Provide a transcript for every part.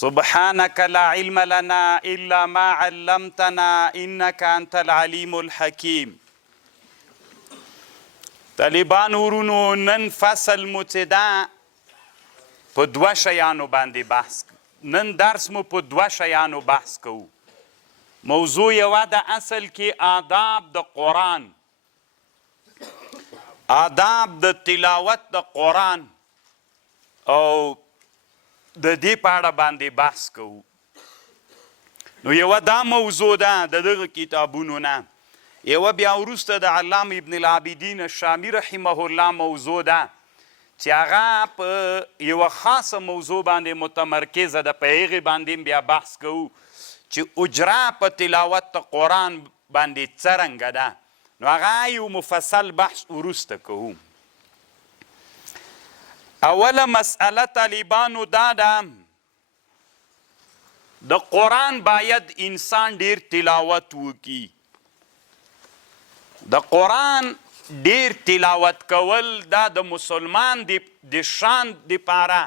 سبحانك لا علم لنا إلا ما علمتنا إنك أنت العليم الحكيم. طالبان ورونو نن فصل مو چې دا په دوه شیانو باندې بحث نن درس مو په دوه شیانو بحث کوو. موضوع یوه د اصل کې آداب د قرآن، آداب د تلاوت د قرآن، او د دې په اړه باندې بحث کوو. نو یوه دا موضوع ده د دغه کتابونو نه، یوه بیا وروسته د علامه ابن العابدین الشامی رحمه الله موضوع ده چې هغه په یوه خاصه موضوع باندې متمرکزه ده، په هغې باندې بیا بحث کوو چې اجرا په تلاوت د قرآن باندې څرنګه ده. نو هغه یو مفصل بحث وروسته کوو. اوله مسئله طالبانو دا ده، د قرآن باید انسان ډیر تلاوت وکړي. د قرآن ډیر تلاوت کول دا د مسلمان د شان دپاره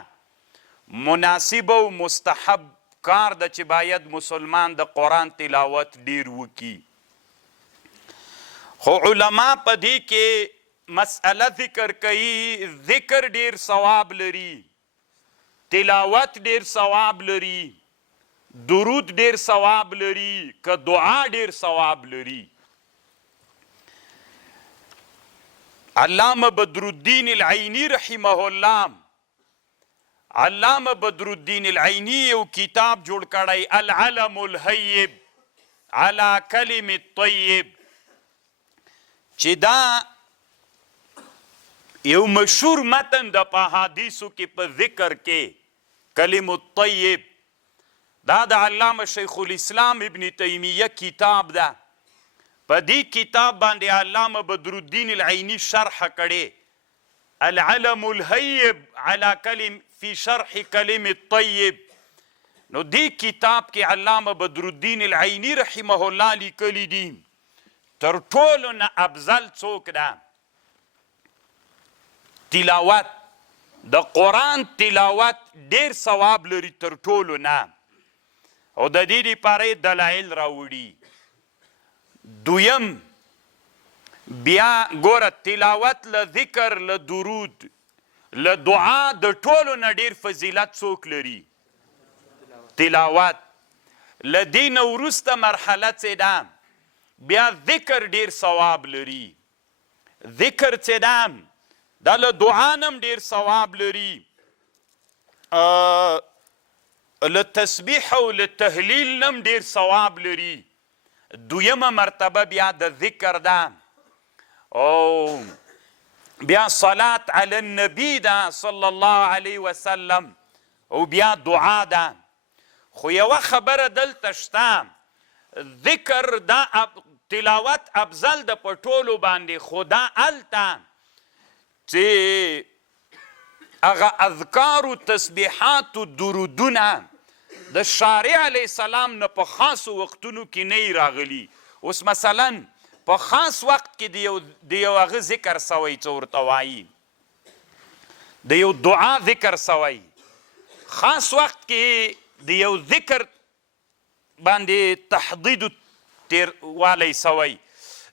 مناسب او مستحب کار ده چې باید مسلمان د قرآن تلاوت ډیر وکړي. خو علما په دې کې مسئله ذکر کوي، ذکر ډیر ثواب لري، تلاوت ډیر ثواب لري، درود ډیر ثواب لري، که دعا ډیر ثواب لري. علامه بدرالدین العینی رحمه الله، علامه بدرالدین العینی یو کتاب جوړ کړی العلم الهیب علی کلم الطیب، چې دا یو مشهور متن د په حدیثو کې په ذکر کې کلم الطیب، دا د علامه شیخ الاسلام ابن تیمیه کتاب ده. په دې کتاب باندې علامه بدرالدین العینی شرح کړی العلم الهیب علی کلم فی شرح کلم الطیب. نو دې کتاب کې علامه بدرالدین العینی رحمه الله لیکلی دي تر ټولو نه افضل څوک ده تلاوت د قرآن تلاوت ډیر ثواب لري تر ټولو نه، او د دې دپاره یې دلایل راوړي. دویم بیا ګوره تلاوت له ذکر له درود له دعا د ټولو نه ډیر فضیلت څوک لري؟ تلاوت. له دې نه وروسته مرحله څه ده؟ بیا ذکر ډیر ثواب لري. ذکر څه ده؟ دا له دعا نم ډیر ثواب لري، له تسبیح او له تهلیل نم ډیر ثواب لري. دویمه مرتبه بیا د ذکر ده، او بیا صلات علی النبی ده صلی الله علیه وسلم، او بیا دعا ده. خو یوه خبره دلته شته، ذکر دا تلاوت افضل ده په ټولو باندې، خو دا هلته چې هغه اذکار و تسبیحات و درودونه د شارع علیه السلام نه په خاصو وختونو کې نه راغلي. اوس مثلا په خاص وخت کې د یو هغه ذکر سوی څه ورته وایي، د یو دعا ذکر سوی، خاص وخت کې د یو ذکر باندې تحدید تیروالی سوی،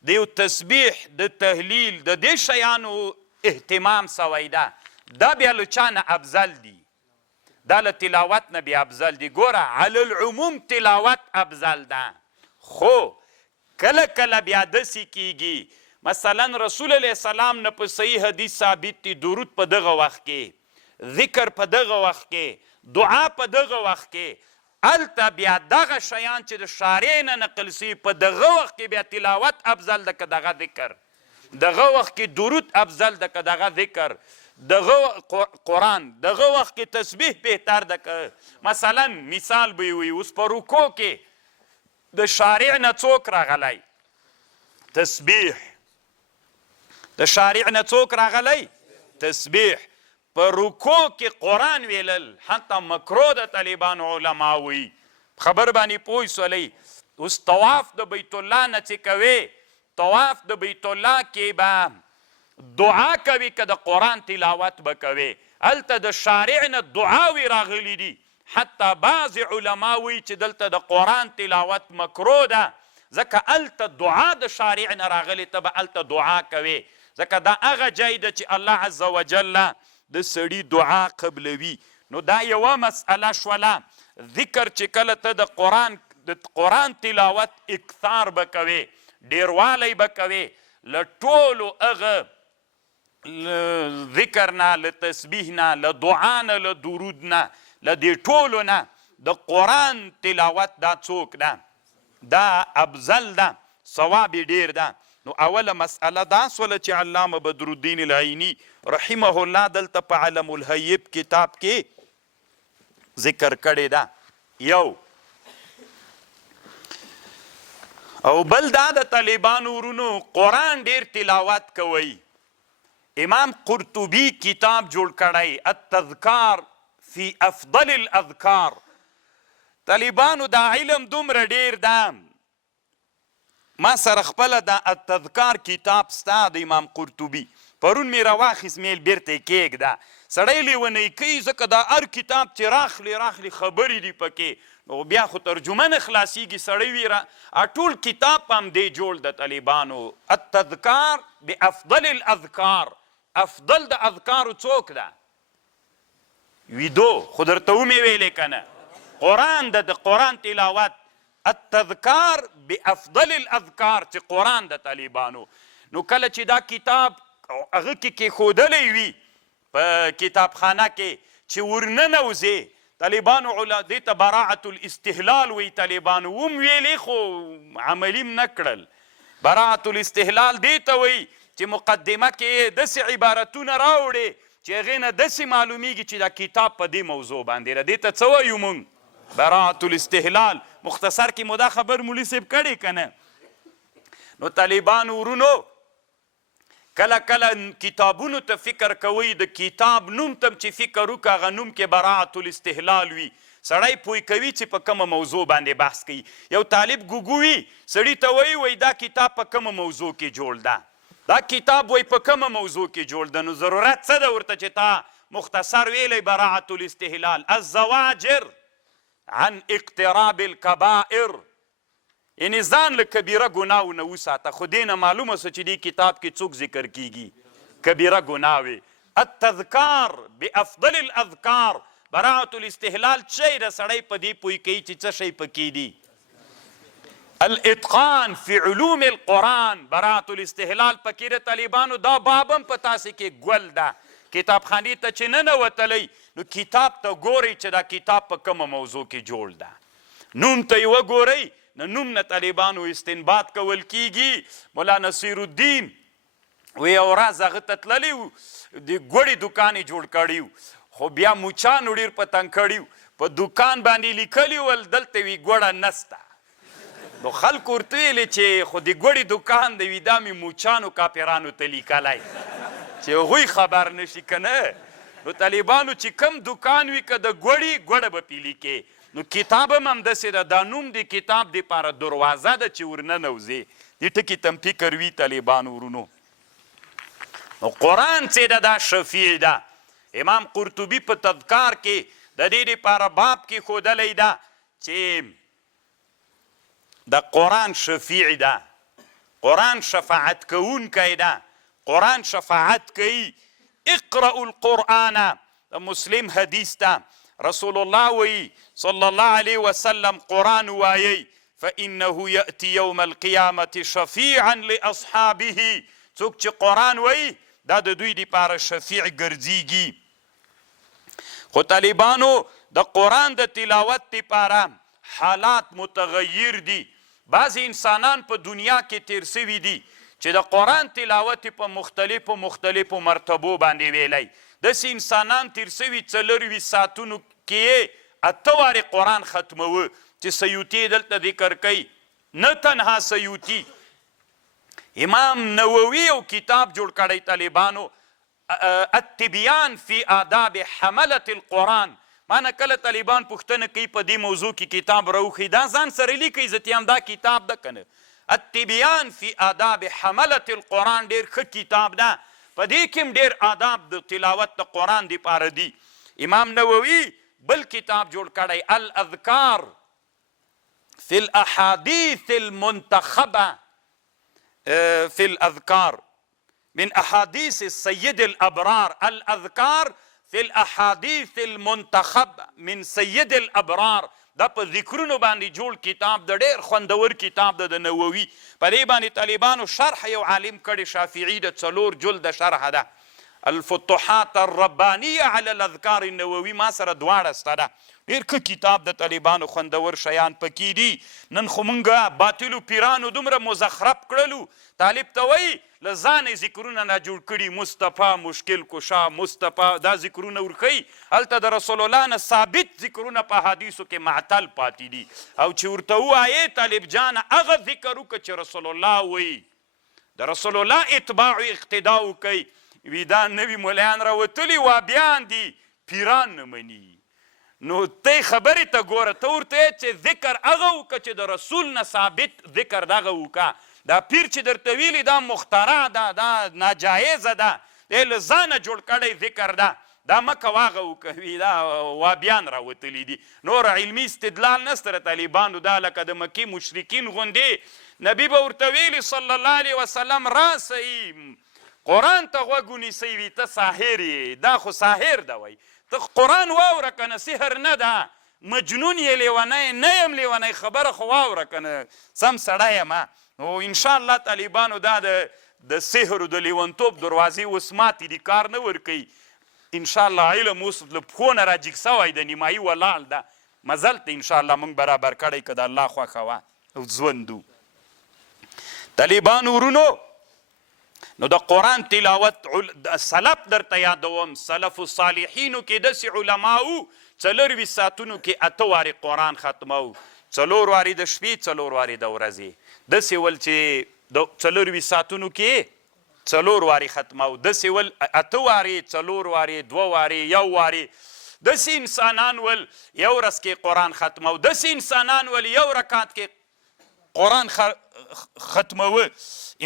د یو تسبیح د تهلیل د دې شیانو اهتمام سوی ده. دا بیا له چا نه افضل دي؟ دا له تلاوت نه بیا افضل دي. ګوره علی العموم تلاوت افضل ده، خو کله کله بیا داسې کیږي مثلا رسول علیه السلام نه په صحیح حدیث ثابت دي درود په دغه وخت کې، ذکر په دغه وخت کې، دعا په دغه وخت کې، هلته بیا دغه شیان چې د شارع نه نقل سوي په دغه وخت کې بیا تلاوت افضل ده که دغه ذکر، دغه وخت کې درود افضل ده که دغه ذکر، دغه قرآن دغه وخت کې تسبیح بهتر ده که مثلا مثال به وي اوس په رکوع کې د شارع نه څوک راغلی تسبیح، د شارع نه څوک راغلی تسبیح، په رکوع کې قرآن ویلل حتی مکروه د طالبانو علما وي. خبر باندې پوه سولی. اوس طواف د بیت الله نه چې کوې، طواف د بیت الله کې به دعا کوي که د قرآن تلاوت به کوي، هلته د شارع نه دعاوې راغلی دي، حتی بعض علما وی چې دلته د قرآن تلاوت مکروه ده ځکه هلته دعا د شارع نه راغلې ته به هلته دعا کوې ځکه دا هغه ځای ده چې الله عز وجل د سړي دعا قبلوي نو دا یوه مسئله شوله ذکر چې کله ته د قرآن تلاوت اکثار به کوې ډیروالی به کوې له ټولو هغه ذکر نه له تسبیح نه له دعا نه له درود نه له دې ټولو نه د قرآن تلاوت دا څوک ده دا افضل ده ثواب یې ډیر ده نو اوله مسئله دا سوله چې علامه بدرالدین العیني رحمه الله دلته په علم الهیب کتاب کې ذکر کړی ده یو او بل دا د طالبانو ورونو قرآن ډیر تلاوت کوي امام قرطبي کتاب جوړ کړی التذکار فی افضل الاذکار طالبانو دا علم دومره ډیر ده ما سره خپله دا التذکار کتاب ستا د امام قرطبي پرون مې راواخیست میل بیرته یې کېږده سړی لیونی کوي ځکه دا هر کتاب چې راخلي خبرې دي پکې نو بیا خو ترجمه نه خلاصیږي سړی وي ټول کتاب په همدې جوړ د طالبانو التذکار بافضل الاذکار افضل د اذکارو څوک ده ویدو خو درته ومې ویلې که نه قرآن د قرآن تلاوت التذکار بافضل الاذکار چې قرآن د طالبانو نو کله چې دا کتاب هغه کې کېښودلی وي په کتابخانه کې چې ورننوځې طالبانو دې ته براعة الاستهلال وی طالبانو هم ویلې خو عملي م نه کړل براعة الاستهلال دې ته وی چې مقدمه کې داسې عبارتونه راوړې چې هغې نه داسې معلومیږي چې دا کتاب په دې موضوع باندې ده دې ته څه وایو مونږ براعة الاستهلال مختصر کې مو دا خبر مولي صاحب کړی که نه نو طالبانو ورونو کله کله کتابونو ته فکر کوئ د کتاب نوم ته چې فکر وکړه هغه نوم کې براعة الاستهلال وي سړی پوه کوي چې په کومه موضوع باندې بحث کوي یو طالب ګوګو وي سړي ته وایي دا کتاب په کومه موضوع کې جوړ ده دا کتاب وایي په کومه موضوع کې جوړ ده نو ضرورت څه ده ورته چې تا مختصر ویلی براعة الاستهلال الزواجر عن اقتراب الكبائر یعنی ځان له کبیره ګناو نه وساته خو دې نه معلومه سه چې دې کتاب کې څوک ذکر کیږي کبیره ګناه وي التذکار بافضل الاذکار براعة الاستهلال شی د سړی په دې پوه کوي چې څه شی پکې دي الاتقان فی علوم القرآن براعة الاستهلال پکې د طالبانو دا بابم په تاسې کې ګل ده کتابخانې ته چې ننوتلی نو کتاب ته ګورئ چې دا کتاب په کومه موضوع کې جوړ ده نوم ته یې وګورئ نو نوم نه طالبانو استنباط کول کیږي مولا نصیر الدین وی یو ورځ هغه ته تللی و د ګوړې دوکان یې جوړ کړی و خو بیا موچانو ډېر په تنګ کړي و په دوکان باندې لیکلي ول دلته وي ګوړه نسته نو خلکو ورته ویلې چې خو د ګوړې دوکان دی وي دا مې موچانو کاپیرانو ته لیکلی چې هغوی خبر نشي که نه نو طالبانو چې کم دوکان وي که د ګوړې به پې لیکې نو کتاب هم همداسې ده دا نوم د کتاب دپاره دروازه ده چې ورننوځې دې ټکي ته فکر وي طالبانو ورونو نو قرآن چې ده دا شفیع ده امام قرطبي په تذکار کې د دې دپاره باب کې ښودلی ده چې د قرآن شفیع ده قرآن شفاعت کوونکی ده قرآن شفاعت کوي اقرأوا القرآن د مسلم حدیث ده رسول الله وی صلی الله علیه وسلم قرآن وایي فإنه یأتی یوم القیامة شفیعا لأصحابه څوک چې قرآن وایي دا د دوی دپاره شفیع ګرځیږي خو طالبانو د قرآن د تلاوت دپاره حالات متغیر دي بعضې انسانان په دنیا کې تیر سوي دي چې د قرآن تلاوت په مختلفو مرتبو باندې ویلی داسې انسانان تیر سوي 4 ساعتونو کې 8 وارې قرآن ختموه چې سیوطي دلته ذکر کوي نه تنها سیوطي امام نووي یو کتاب جوړ کړی طالبانو التبیان فی آداب حملة القرآن مانه کله طالبان پوښتنه کوي په دې موضوع کې کتاب راوښي دا ځان سره لیکئ زه تیم دا کتاب ده که نه التبیان فی آداب حملة القرآن ډېر ښه کتاب ده په دې کې هم ډېر آداب د تلاوت د قرآن دپاره دي امام نووي بل کتاب جوړ کړی الاذکار فی الاحادیث المنتخبه فی الاذکار من احادیث سید الابرار الاذکار فی الاحادیث المنتخب من سید الابرار دا په ذکرونو باندې جوړ کتاب د ډېر خوندور کتاب د نووي په دې باندې طالبانو شرح یو عالم کړی شافعي د 4 جلد شرح ده الفتوحات الربانیه علی الاذکار النووي ما سره دواړه سته ده ډېر ښه کتاب د طالبانو خوندور شیان پکې دي نن خو موږ باطلو پیرانو دومره مزخرف کړلو طالب ته وایي له ځانه ذکرونه نه جوړ کړي مصطفی مشکل کشا مصطفی دا ذکرونه ورښیي هلته د رسول الله نه ثابت ذکرونه په حدیثو کې معطل پاتې دي او چې ورته ووایې طالب جانه هغه ذکر وکړه چې رسول الله وایي د رسول الله اتباع او اقتدا وکوئ وي دا نوي ملیان راوتلي وابیان دي پیران نه مني نو ته خبرې ته ګوره ته ورته چې ذکر هغه وکړه چې د رسول نه ثابت ذکر دغه وکړه دا پیر چې درته ویلي دا مخترع ده دا ناجایزه ده دی له ځانه جوړ کړی ذکر ده دا مه کوه هغه وکوي دا وابیان راوتلي دي نور علمي استدلال نسته د طالبانو دا لکه د مکې مشرکین غوندې نبي به ورته ویلي صلی الله علیه وسلم راسئ قرآن ته غوږ ونیسئ وي ته ساحر یې دا خو ساحر ده وایي ته قرآن واوره که نه سحر نه ده مجنون یې لیونی نه یم لیونی خبره خو واوره که نه سم سړی یم نو انشاءالله طالبانو دا د سحر و د لیونتوب دروازې اوس ماتې دي کار نه ورکوي انشاءالله علم اوس له پښو نه راجګ سوی د نیمایي ولاړ ده مزل ته انشاءالله موږ برابر کړی که د الله خوښه وه او ژوندو طالبانو ورونو نو د قرآن تلاوت سلف درته یادوم سلف الصالحینو کې داسې علماو 4 ساعتونو کې 8 وارې قرآن ختمو 4 وارې د شپې 4 وارې د ورځې داسې ول چې د 4 ساعتونو کې 4 وارې ختمو داسې ول 8 وارې 4 وارې 2 وارې 1 وارې داسې انسانان ول یو ورځ کې قرآن ختمو داسې انسانان ول یو رکعت کې قرآن ختموه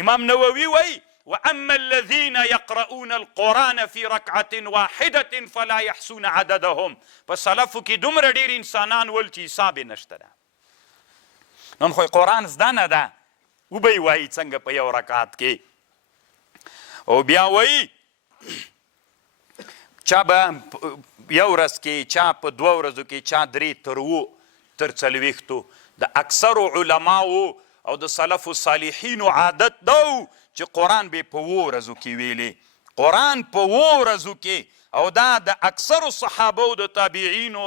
امام نووي وایي واما الذين يقرؤون القرآن في ركعة واحدة فلا يحصون عددهم فسلفو کې دومره ډېر انسانان ول چې حساب یې نشته ده نن خو قرآن زده نه ده وبه یې وایي څنګه په یو رکعت کې او بیا وایي چا به یو ورځ کې چا په 2 ورځو کې چا 3 تر 7 تر 40 د اکثرو علماو او د سلف الصالحینو عادت ده چې قرآن به په 7 ورځو کې ویلی قرآن په 7 ورځو کې او دا د اکثرو صحابو د تابعینو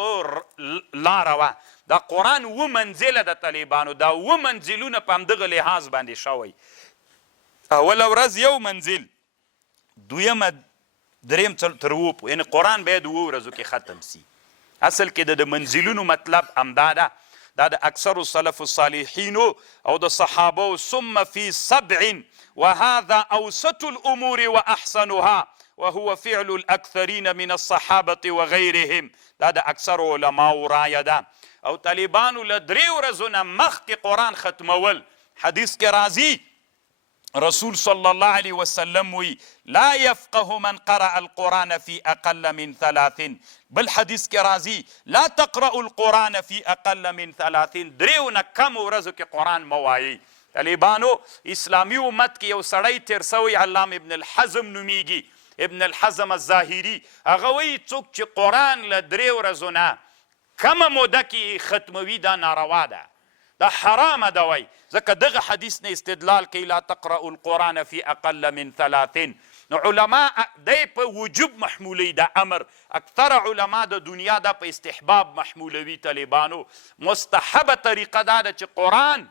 لاره وه دا قرآن 7 منزله د طالبانو دا 7 منزلونه په همدغه لحاظ باندې شوی اوله ورځ یو منزل دویمه دریم تر 7 یعنې قرآن باید 7 ورځو کې ختم سي اصل کې د منزلونو مطلب همدا ده دا د اکثرو سلف الصالحینو او د صحابو ثم فی 7 وهذا اوسط الامور واحسنها وهو فعل الاكثرين من الصحابه وغيرهم دا د اکثر علماء رایه ده او طالبانو له 3 ورځو نه مخکې قرآن ختمول حدیث کې راځي رسول صلی الله علیه وسلم وی لا يفقه من قرأ القرآن في اقل من 3 بل حدیث کې راځي لا تقرأ القرآن في اقل من 3 3 نه کم ورځو کې قرآن مه وایي طالبانو اسلامي امت کې یو سړی تیر سوی علام ابن الحزم نومیږي ابن الحزم الظاهري هغه وایي څوک چې قرآن له 3 ورځو نه کمه موده کې ختموي دا ناروا ده دا حرامه ده وایي ځکه دغه حدیث نه استدلال کوي لا تقرأ القرآن في اقل من 3 نو علما دی په وجوب محمولی دا امر اکثر علما د دنیا دا په استحباب محمولوي طالبانو مستحبه طریقه دا ده چې قرآن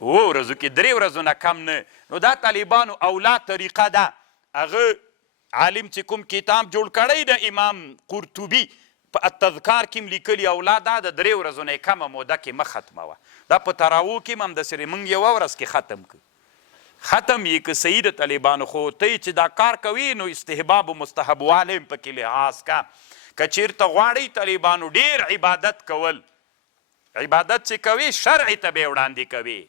7 ورځو کې 3 ورځو نه کم نه نو دا طالبانو اوله طریقه ده هغه عالم چې کوم کتاب جوړ کړی د امام قرطبي په التذکار کې لیکلي اوله دا د 3 ورځو نه کمه موده کې مه ختموه دا په تراوو کې هم داسې موږ 1 ورځ کې ختم کړو ختم یې که صحیح د طالبانو خو ته چې دا کار کوي نو استحباب و مستحب والی هم پکې لحاظ کا که چېرته غواړئ طالبانو ډېر عبادت کول عبادت چې کوي شرع ته به وړاندې کوي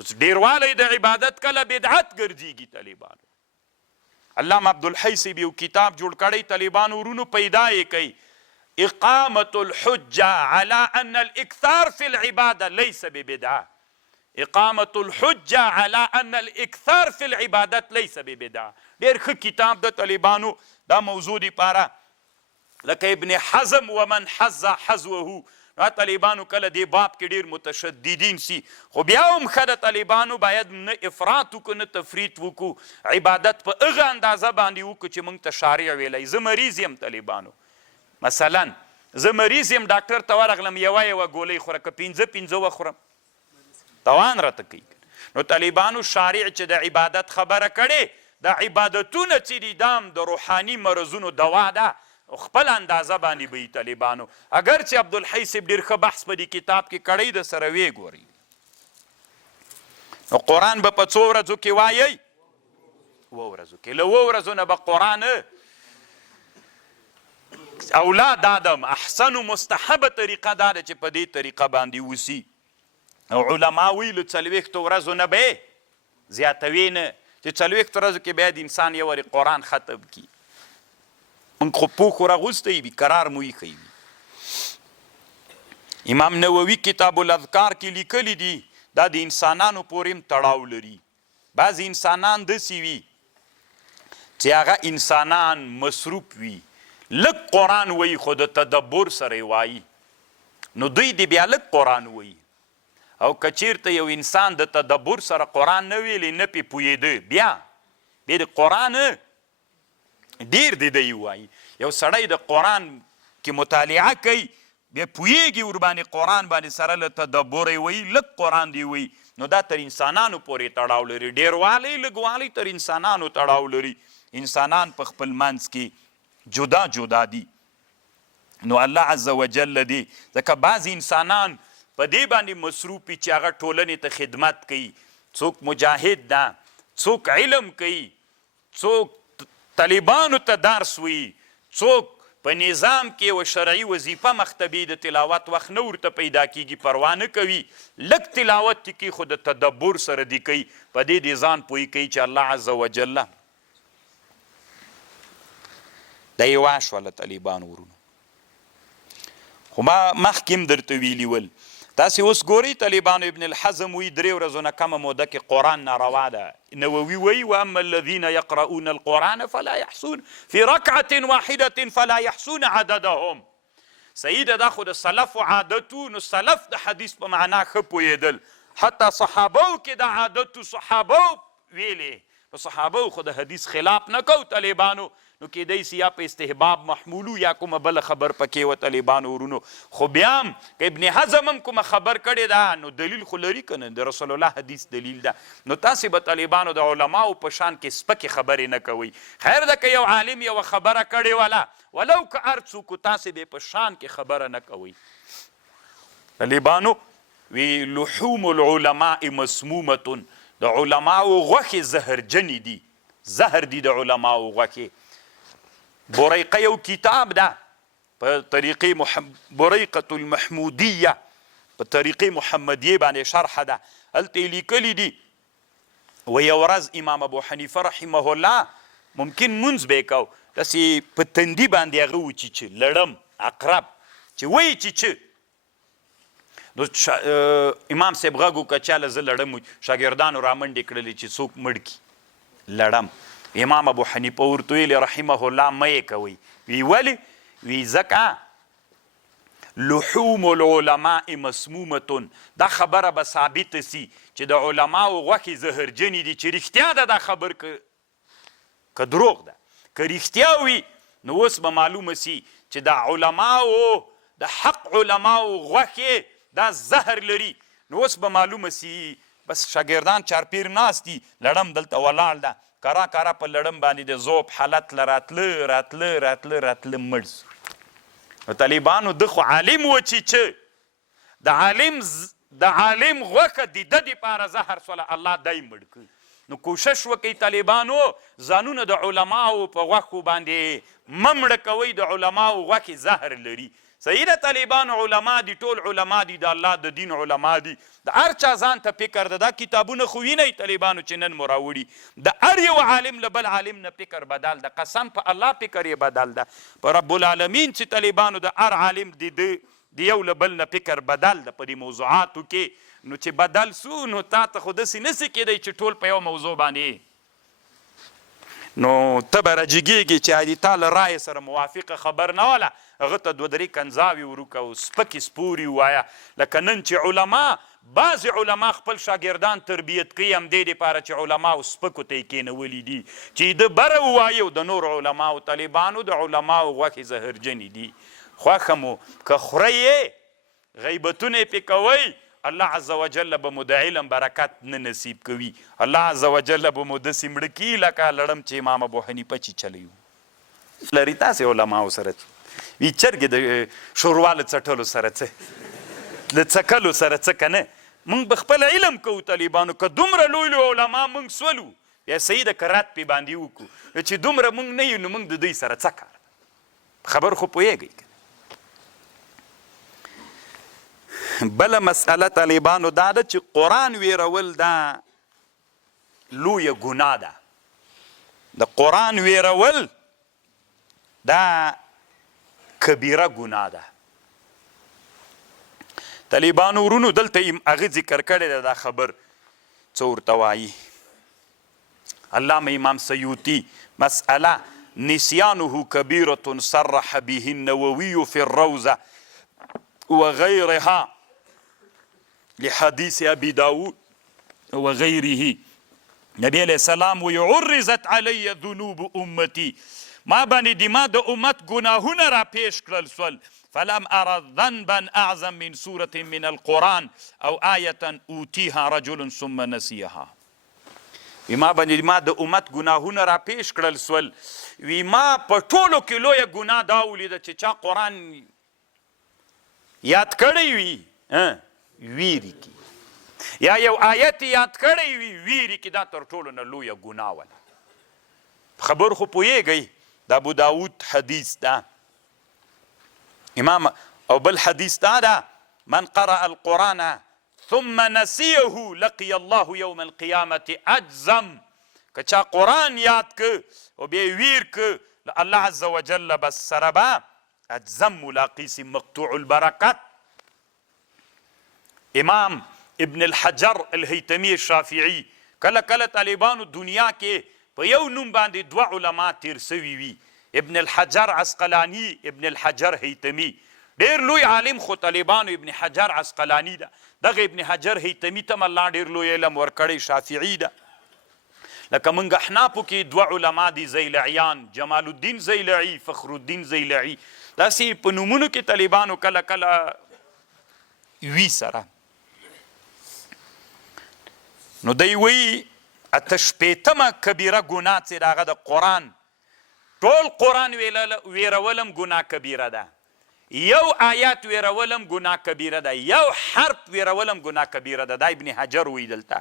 اوس ډیروالی د عبادت کله بدعت ګرځېږي طالبانو علامه عبدالحی صاحب یو کتاب جوړ کړی طالبانو ورونو پیدا یې کوي اقامة الحجة على ان الاكثار في العبادة ليس ببدعة. اقامة الحجة على ان الاكثار في العبادات ليس ببدعة. ډېر ښه کتاب د طالبانو دا موضوع دی پاره لکه ابن حزم ومن حز حزوه. طالبانو کله دې باب کې ډېر متشددین سي خو بیا هم ښه د طالبانو باید نه افراط وکړو نه تفریط وکړو عبادت په هغه اندازه باندې وکړو چې موږ ته شارع ویلی. زه مریض یم طالبانو، مثلا زه مریض یم ډاکټر ته ورغلم یوه ګولۍ خوره که پنځه وخورم توان راته کوي. نو طالبانو شارع چې د عبادت خبره کړې د عبادتونه چې دي دا هم د روحاني مرضونو دوا ده خپل اندازه باندې به یي طالبانو. اگر چې عبدالحی صاحب ډېر ښه بحث په دې کتاب کې کړی د سره ویې ګورئ. نو قرآن به په څو ورځو کې وایئ؟ 2 ورځو کې. له 2 ورځو نه به قرآن اوله دا ده احسن و مستحبه طریقه دا ده چې په دې طریقه باندې وسي. او علما وایي له 40 ورځو نه به یې زیاتوي نه چې 40 ورځو کې باید انسان یو وارې قرآن ختم کړي. موږ خو پوخ ورغوستی وي قرار مو ایښی وي. امام نووي کتاب الاذکار کې لیکلی دي دا د انسانانو پورې هم تړاو لري. بعضې انسانان داسې وي چې هغه انسانان مصروف وي لږ قرآن وایي خو د تدبر سره یې وایي نو دوی دې بیا لږ قرآن وایي. او که چیرته یو انسان د تدبر سره قرآن نه ویلی نه پې پوهېده بیا د قرآن ډېر د دی وایي. یو سړی د قرآن کې مطالعه کوي بیا پوهېږي ورباندې قرآن باندې سره له تدبر یې وایي لږ قرآن دی وایي نو دا تر انسانانو پورې تړاو لري. ډېروالی لږوالی تر انسانانو تړاو لري. انسانان په خپل منځ کې جدا جدا دي. نو الله عز وجل دی ځکه بعض انسانان په دې باندې مصروف وي چې هغه ټولنې ته خدمت کوي. څوک مجاهد ده، څوک علم کوي، څوک طالبانو ته درس وي، څوک په نظام کې یوه شرعي وظیفه مختبي د تلاوت وخت نه ورته پیدا کیږي پروا نه کوي لږ تلاوت دې کوي خو د تدبر سره دې کوي په دې دې ځان پوهی کوي چې الله عز وجل دا یوه شوله طالبانو ورونو. خو ما مخکې هم درته ویلي ول تاسې اوس ګورئ طالبانو ابن الحزم وی 3 ورځو نه کمه موده کې قرآن ناروا ده. نووي وی واما الذین یقرؤون القرآن فلا یحصون فی رکعة واحدة فلا یحصون عددهم. صحیح ده دا خو د سلفو عادتو نو سلف د حدیث په معنا ښه پوهېدل حتی صحابو کې د عادتو صحابو ویلې نو صحابو خو د حدیث خلاف نه کو طالبانو نو کېدی سي یا په استحباب محمولو یا کومه بله خبر پکې و طالبانو ورونو. خو بیا هم که ابن حزم هم کومه خبر کړې ده نو دلیل خو لري که نه د رسول الله حدیث دلیل ده. نو تاسې به طالبانو د علماو په شان کې سپکې خبرې نه کوئ. خیر ده که یو عالم یوه خبره کړې وله ولو که هر څوک تاسې به په شان کې خبره نه کوئ. طالبانو وی لحوم العلماء مسمومة د علماو غوښې زهرجنې دي زهر دي د علماو غوښې. بريقه یو کتاب ده په طریقې بريقة المحمودیه په طریقې محمدیه باندې شرح ده. هلته یې لیکلي دي و یو ورځ امام ابو حنیفه رحمه الله ممکن منځ به یې کو داسې په تندي باندې هغه وچیچه لړم عقرب چې وایي چیچه نو امام صاحب غږ وکړه چاله زه لړم شاګردانو رامنډې کړلې چې څوک مړ کړي لړم. امام ابو حنیفه ورته ویلې رحمه الله مه یې کوئ. وی ولې؟ وی ځکه لحوم العلماء مسمومة دا خبره به ثابته سي چې د علماو غوښې زهرجنې دي چې رښتیا ده دا خبر که دروغ ده. که رښتیا وي نو اوس به معلومه سي چې د علماو د حق علماو غوښې دا زهر لري نو اوس به معلومه سي بس شاګردان چارپیر ناست دي لړم دلته ولاړ ده کرا کرا په لړم باندې د ذوب حالت له راتله مړ سو. طالبانو ده خو عالم و چې د عالم غوښه د ده دپاره زهر سوله الله دی مړ کړي. نو کوشش وکئ طالبانو ځانونه د علماو په غوښو باندې مه مړه کوئ. د علماو غوښې زهر لري صحیح ده طالبانو علما دي ټول علما دي د الله د دین علما دي د هر چا ځان ته فکر ده دا کتابونه خو وینئ طالبانو چې نن مو راوړي د هر یو عالم له بل عالم نه فکر بدل ده قسم په الله فکر یې بدل ده په رب العالمین چې طالبانو د هر عالم د یو له بل نه فکر بدل ده په دې موضوعاتو کې نو چې بدل سو نو تا ته خو داسې نسي کېدی چې ټول په یو موضوع باندې نو ته به راجګېږي چې عادي تا له رایې سره موافقه خبر نه وله هغه ته دوه درې کنځاوې وروکه او سپکې سپورې ووایه لکه نن چې علما بعضې علما خپل شاګردان تربیت کوي همدې دپاره چې علماو سپکو ته یې کېنولي دي چې د بره ووایي او د نورو علماو طالبانو د علماو غوښې زهرجنې دي خوښه مو که خورئ یې غیبتونه یې پې کوئ الله عز وجل به مو د علم برکت نه نصیب کوي الله عز وجل به مو داسې مړه کي لکه لړم چې امام ابو حنیفه چې چلی و لري تاسې علماو سره وي چرګې د شوروا له څټلو سره څه د څکلو سره څه که نه موږ به خپل علم کوو طالبانو که دومره لوی لوی علما موږ سولو بیا صحیح ده که رد پې باندې وکړو چې دومره موږ نه یو نو موږ د دوی سره څه کار خبر خو پوهېږئ بله مسئله طالبانو دا ده چې قرآن ویرول دا لویه ګناه ده د قرآن ویرول دا کبیره ګناه ده طالبانو ورونو دلته هغه ذکر کړی ده دا خبر څه ورته وایي علامه امام سیوطي مسأله نسیانه کبیرة صرح به النووي في الروضة وغيرها لحديث أبي داود وغيره نبي عليه السلام ويعرضت علي ذنوب أمتي ما باندې د ما د امت ګناهونه را پیش کړل سول فلم أرى ذنبا أعظم من سورة من القرآن أو آية أوتيها رجل ثم نسيها ما باندې ما د امت ګناهونه را پیش کړل سول وی ما په ټولو کې لویه ګناه دا ولیده چې چا قرآن یاد کړی وي ویری کی یا یو آیت یاد کړی وي ویری کی دا تر ټولو نه لویه ګناه وله خبر خو پوهېږئ د ابو داود حدیث ده امام او بل حدیث ده من قرأ القرآن ثم نسيه لقي الله يوم القيامة أجزم که چا قرآن یاد که او بیا ویر که الله عز وجل بس سره به اجزم ملاقی سی مقطوع البرکت امام ابن الحجر الهیتمی الشافعی کله کله طالبانو دنیا کې په یو نوم باندې دوه علما تیر سوي وي ابن الحجر عسقلانی ابن الحجر هیتمی ډیر لوی عالم خو طالبانو ابن حجر عسقلانی ده دغه ابن حجر هیتمی ته الله ډیر لوی علم ورکړی شافعی ده لکه موږ احنافو کې دوه علما دي زیلعیان جمال الدین زیلعی فخر الدین زیلعی داسې په نومونو کې طالبانو کله کله وی سره نو دی وی اته شپېتمه کبیره ګناه چې د هغه د قرآن ټول قرآن ویرولم ګناه کبیره ده یو آیات ویرولم ګناه کبیره ده یو حرف ویرولم ګناه کبیره ده دا ابن حجر وی دلته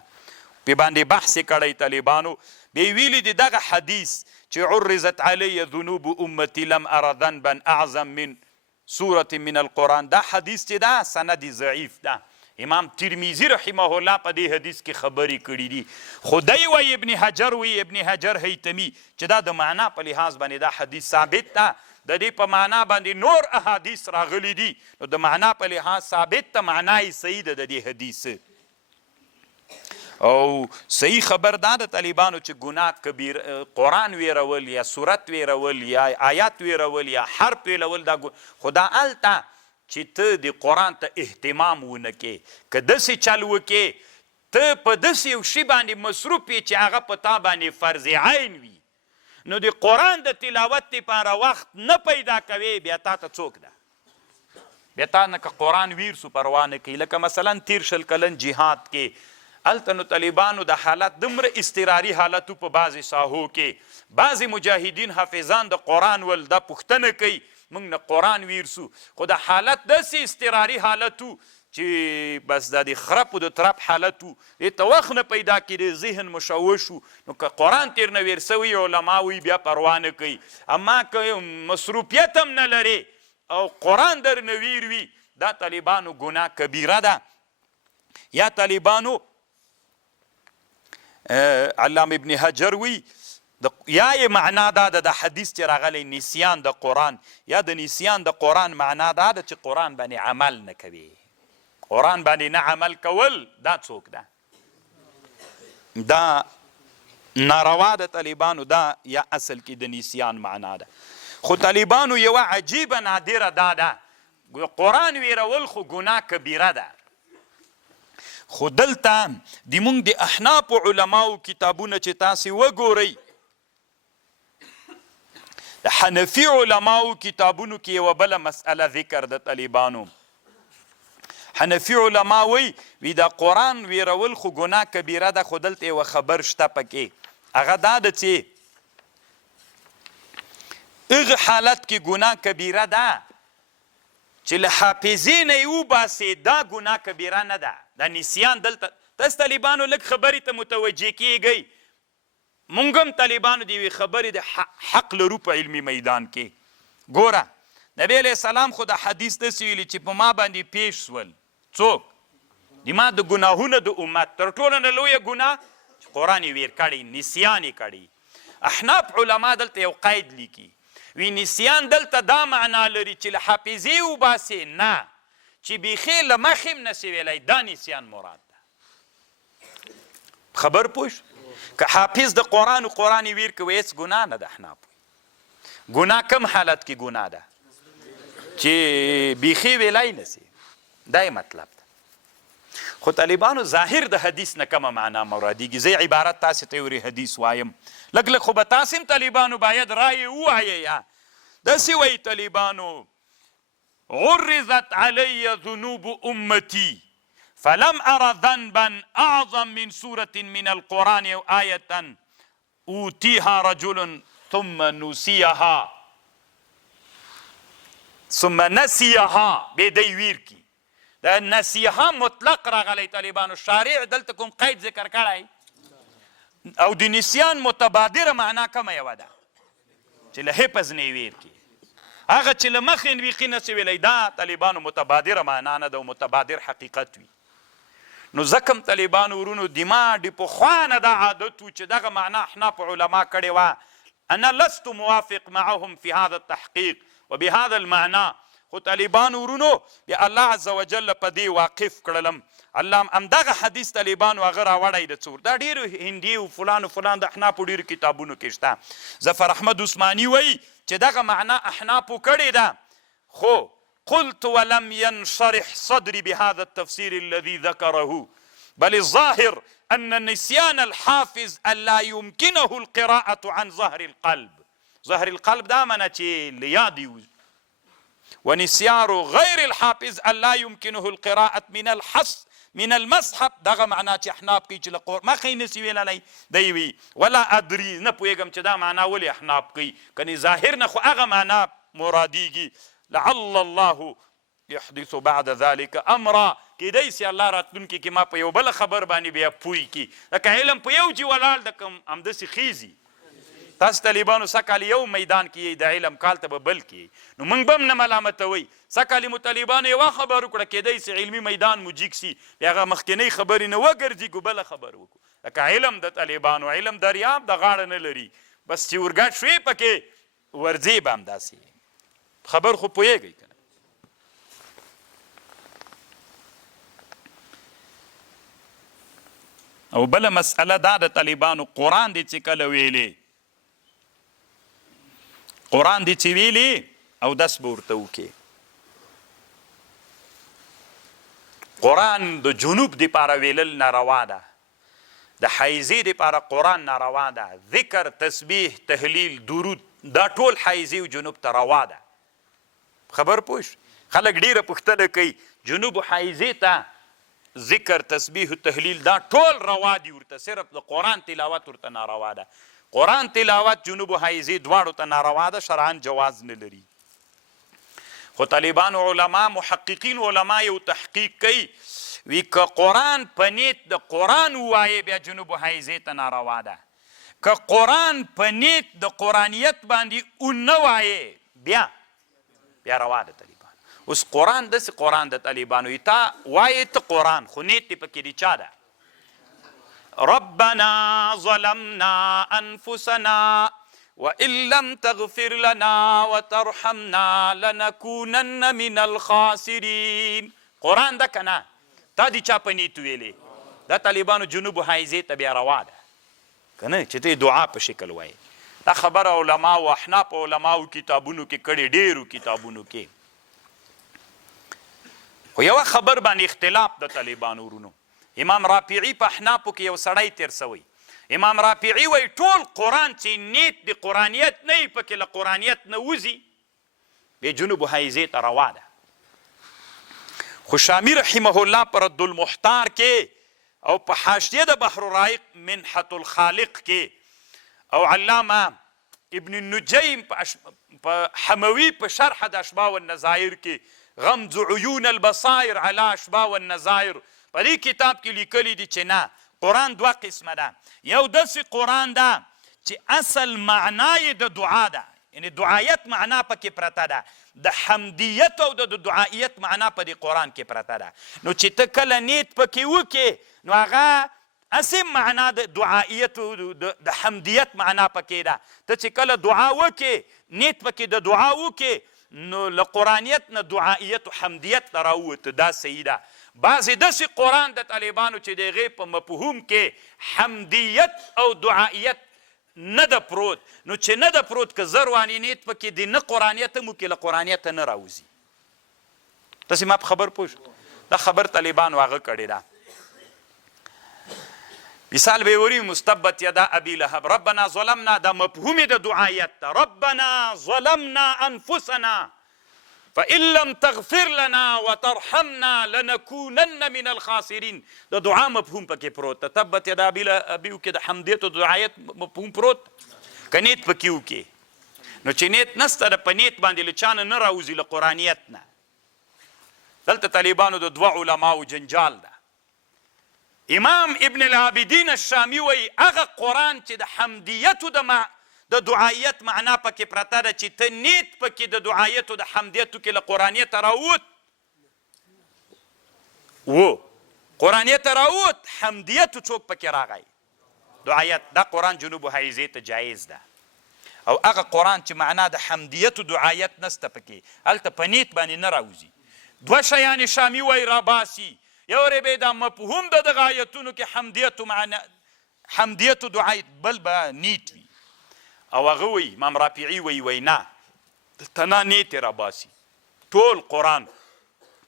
په باندې بحث کړی طالبانو بیا ویلي دي دغه حدیث چې عرضت علی ذنوب امتی لم ار ذنبا اعظم من سورة من القرآن دا حدیث چې دا سند ضعیف ده امام ترمذی رحمه الله په دې حدیث کې خبرې کړي دي خدای وی ابن حجر وی ابن حجر هیتمی چې دا د معنا په لحاظ باندې دا حدیث ثابت ده د دې په معنا باندې نور احادیث راغلي دي نو د معنا په لحاظ ثابت ته معنا یې صحیح ده د دې حدیث او صحیح خبر دا د طالبانو چې ګناه کبیر قرآن ویرول یا سورت ویرول یا آیات ویرول یا حرف ویرول دا خدا الته چې ته د قرآن ته اهتمام ونه کې که داسې چل وکې ته په داسې یو شي باندې مصروف یې چې هغه په تا باندې فرض عین وي نو د قرآن د تلاوت دپاره وخت نه پیدا کوې بیا تا ته څوک ده بیا تا نه که قرآن ویر سو پروا نه کوي لکه مثلا تیر شل کلن جهاد کې هلته نو طالبانو د حالت دومره اضطراري حالتو په بعضې ساحو کې بعضې مجاهدین حافظان د قرآن ول دا پوښتنه کوي موږ نه قرآن ویر سو خو د حالت داسې اضطراري حالتو چې بس دا د خرپو د ترپ حالتو دې ته وخت نه پیدا کړي ذهن مشوش شو نو که قرآن تیر نه ویر سوي علما وي بیا پروا نه کوي اما که مصروفیت هم نه لرې او قرآن در نویر وي دا طالبانو ګناه کبیره ده. یا طالبانو علامه ابن حجر وی یا یې معنا دا ده د حدیث چې راغلی نسیان د قرآن، یا د نسیان د قرآن معنا دا ده چې قرآن باندې عمل نه کوي. قرآن باندې نه عمل کول دا څوک ده؟ دا ناروا د طالبانو دا یا اصل کې د نسیان معنا ده. خو طالبانو یوه عجیبه نادره دا ده قرآن ویرول خو ګناه کبیره ده. خو دلته د مونږ د احنافو علماو کتابونه چې تاسې وګورئ، د حنفي علماو کتابونو کې یوه بله مسئله ذکر د طالبانو. حنفي علما وی دا قرآن ویرول خو ګناه کبیره ده، خو دلته یوه خبر شته پکې، هغه دا ده چې هغه حالت کې ګناه کبیره ده چې له حافظې نه یې وباسې دا ګناه کبیره نه ده. دا نسیان دلته تاسو طالبانو لږ خبرې ته متوجه کیږئ. مونږ هم طالبانو د یوې خبرې د حق لرو په علمي میدان کې. ګوره نبی علیه السلام خو د حدیث داسې ویلي چې په ما باندې پیش سول څوک د ما د ګناهونه د امت تر ټولو نه لویه ګناه چې قرآن یې ویر کړی، نسیان یې کړی. احناف علما دلته یو قید لیکي، وی نسیان دلته دا معنا لري چې له حافظې وباسې، نه چې بیخي له مخې هم نسې ویلی، دا نسیان مراد ده. خبر پوه شو؟ که حافظ د قرآن و قرآن یې ویر کوي هېڅ ګناه نه ده. احناف ګناه کم حالت کې ګناه ده چې بیخي ویلی نسې، دا یې مطلب ده. خو طالبانو ظاهر د حدیث نه کمه معنا مرادیږي. زه عبارت تاسې ته یورې حدیث وایم، لږ لږ خو به تاسې هم طالبانو باید رایې ووایئ. داسې وایي طالبانو عرضت علی ذنوب امتی فلم ار ذنبا اعظم من سورة من القرآن او آیة اوتیها رجل ثم نسیها بې دی ویر کی. دا نسیها مطلق راغلی طالبانو، شارع دلته کوم قید ذکر کړی، او د نسیان متبادره معنا کومه یوه ده چې له حفظ نه یې ویر کی. هغه چې له مخې بیخي نسې ویلی دا طالبانو متبادره معنا نه ده او متبادر حقیقت وي. نو ځکه هم طالبانو ورونو دما د پخوا نه دا عادت و چې دغه معنا احناف علما کړې وه. انا لست موافق معهم في هذا التحقیق وبهذا المعنى. خو طالبانو ورونو بیا الله عز وجل په دې واقف کړلم. الله همدغه حدیث طالبانو هغه راوړی د څور دا ډېرو هندي و فلان و فلان د احنافو ډېرو کتابونو کې شته. ظفر احمد عثماني وایي چې دغه معنا احنافو کړې ده. خو قلت ولم ينشرح صدري بهذا التفسير الذي ذكره بل الظاهر أن نسيان الحافظ ألا يمكنه القراءة عن ظهر القلب. ظهر القلب دا معنی چې لیادي، ونسيان غير الحافظ ألا يمكنه القراءة من المصحف دغه معنا چې احناف کوي چې له مخې نسي ویلی دی وي. ولا ادري نه پوهېږم چې دا معنا ولې احناف کوي، کنې ظاهر نه خو هغه معنا مرادیږي. لعل الله يحدث بعد ذلك امرا، کیدای سي الله راتلونکي کې ما په یو بله خبر باندې بیا پوی کی. لکه علم په یو جي ولاړ د کوم همداسې خیزي. تاسو طالبانو سږ یو میدان کې د علم کال ته به بل کې، نو موږ به هم نه ملامتوئ. سږ مو طالبانو یوه خبر وکړه، کیدای سي علمي میدان مو جیګ سي، بیا هغه مخکینۍ خبرې نه وګرځېږو بله خبر وکړو. لکه علم د طالبانو علم دریاب د غاړه نه لري، بس چې ورګډ شوې پکې ورځې به همداسې خبر خو پوهېږئ که نه. او بله مسئله دا د طالبانو قرآن دی چې کله ویلې، قرآن دی چې ویلې اودس به ورته وکړې. قرآن د جنوب دپاره ویلل ناروا ده، د حایضې دپاره قرآن ناروا ده. ذکر، تسبیح، تحلیل، درود دا ټول حایضې او جنوب ته روا ده. خبر پوه شو؟ خلک ډېره پوښتنه کوي جنوب و حایضې ته ذکر، تسبیح و تحلیل دا ټول روا دي ورته، صرف د قرآن تلاوت ورته ناروا ده. قرآن تلاوت جنوب و حایضې دواړو ته ناروا ده، شرعاً جواز نه لري. خو طالبانو علما محققین علما یو تحقیق کوي، وی که قرآن په نیت د قرآن ووایې بیا جنوب و حایضې ته ناروا ده. که قرآن په نیت د قرآنیت باندې ونه وایې بیا بیا روا د طالبانو. اوس قرآن داسې قرآن د طالبانو وي، تا وایې ته قرآن خو نیت دې پکې د چا ده؟ ربنا ظلمنا انفسنا وان لم تغفر لنا وترحمنا لنكونن من الخاسرین. قرآن ده که نه؟ تا دې چا په نیت ویلې؟ دا طالبانو جنوب حائضې ته بیا روا ده که نه، چې ته دعا په شکل وایې. دا خبره علماو احناف علماو کتابونو کې کړې، ډېرو کتابونو کې. خو یوه خبر باندې اختلاف د طالبانو ورونو. امام رافعي په احنافو کې یو سړی تیر سوی. امام رافعي وایي ټول قرآن چې نیت د قرآنیت نه وي پکې له قرآنیت نه وځي بیا جنوب حائضې ته روا ده. خو شامي رحمه الله په رد المحتار کې او په حاشیه د بحر الرائق منحة الخالق کې او علامه ابن النجیم په حموي په شرح د اشباح والنظائر کې غمز عیون البصائر علی اشباح والنظائر په دې کتاب کې لیکلي دي چې نه، قرآن دوه قسمه ده. یو داسې قرآن ده چې اصل معنا یې د دعا ده، یعنې دعایت معنا پکې پرته ده، د حمدیت او د دعایت معنا په دې قرآن کې پرته ده. نو چې ته کله نیت پکې وکې نو هغه اسې معنا د دعایت او د حمدیت معنا پکې ده. ته چې کله دعا وکې نیت پکې د دعا وکې نو له قرآنیت نه دعایت او حمدیت ته راووته. دا صحیح ده. بعضې داسې قرآن د طالبانو چې د هغې په مفهوم کې حمدیت او دعایت نه ده پروت، نو چې نه ده پروت که زر وانې نیت پکې د نه قرآنیت هم وکړي له قرآنیته نه راوځي. تاسې ما په خبر پوه شو؟ دا خبر طالبانو هغه کړې ده. مثال به وری مستبت یدا ابي لهب ربنا ظلمنا، دا مفهوم د دعایت ده. ربنا ظلمنا انفسنا فإن لم تغفر لنا وترحمنا لنكونن من الخاسرین. د دعا مفهوم پکې پروت ده. تبت یدا ابي کې د حمدیت او دعایت مفهوم پروت که نیت پکې وکې نو چې نیت نسته ده په نیت باندې له چا نه نه راوځي له قرآنیت نه. دلته طالبانو د دوه علماو جنجال ده. امام ابن العابدین الشامی وایي هغه قرآن چې د حمدیت او د دعایت معنا پکې پرته ده چې ته نیت پکې د دعایت او د حمدیتو کې له قرآنیت راووت قرآنیت راووت حمدیتو څوک پکې راغی دعایت. دا قرآن جنوب حائضې ته جایز ده. او هغه قرآن چې معنا د حمدیتو دعایت نسته پکې هلته په نیت باندې نه راوځي. دوه شیان شامی وایي راباسي. یو ربې دا مفهوم د دغه آیتونو کې حمدیتو دعایت، بل به نیت وي. او هغه وایي امام رافعي وایي نه دلته نه نیت راباسي. ټول قرآن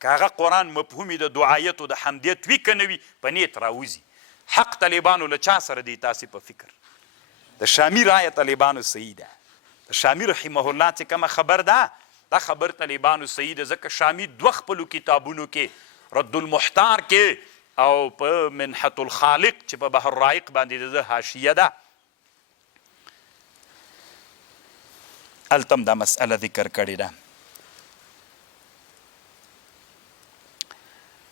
که هغه قرآن مفهومي د دعایت او د حمدیت وي که نه وي په نیت راوځي. حق طالبانو له چا سره دی تاسې په فکر؟ د شامي رایه طالبانو صحیح ده. د شامي رحمه الله چې کومه خبر ده دا خبر طالبانو صحیح ده، ځکه شامي دوه خپلو کتابونو کې رد المحتار کې او په منحة الخالق چې په بحر الرائق باندې د حاشیه ده هلته هم دا مسئله ذکر کړې ده.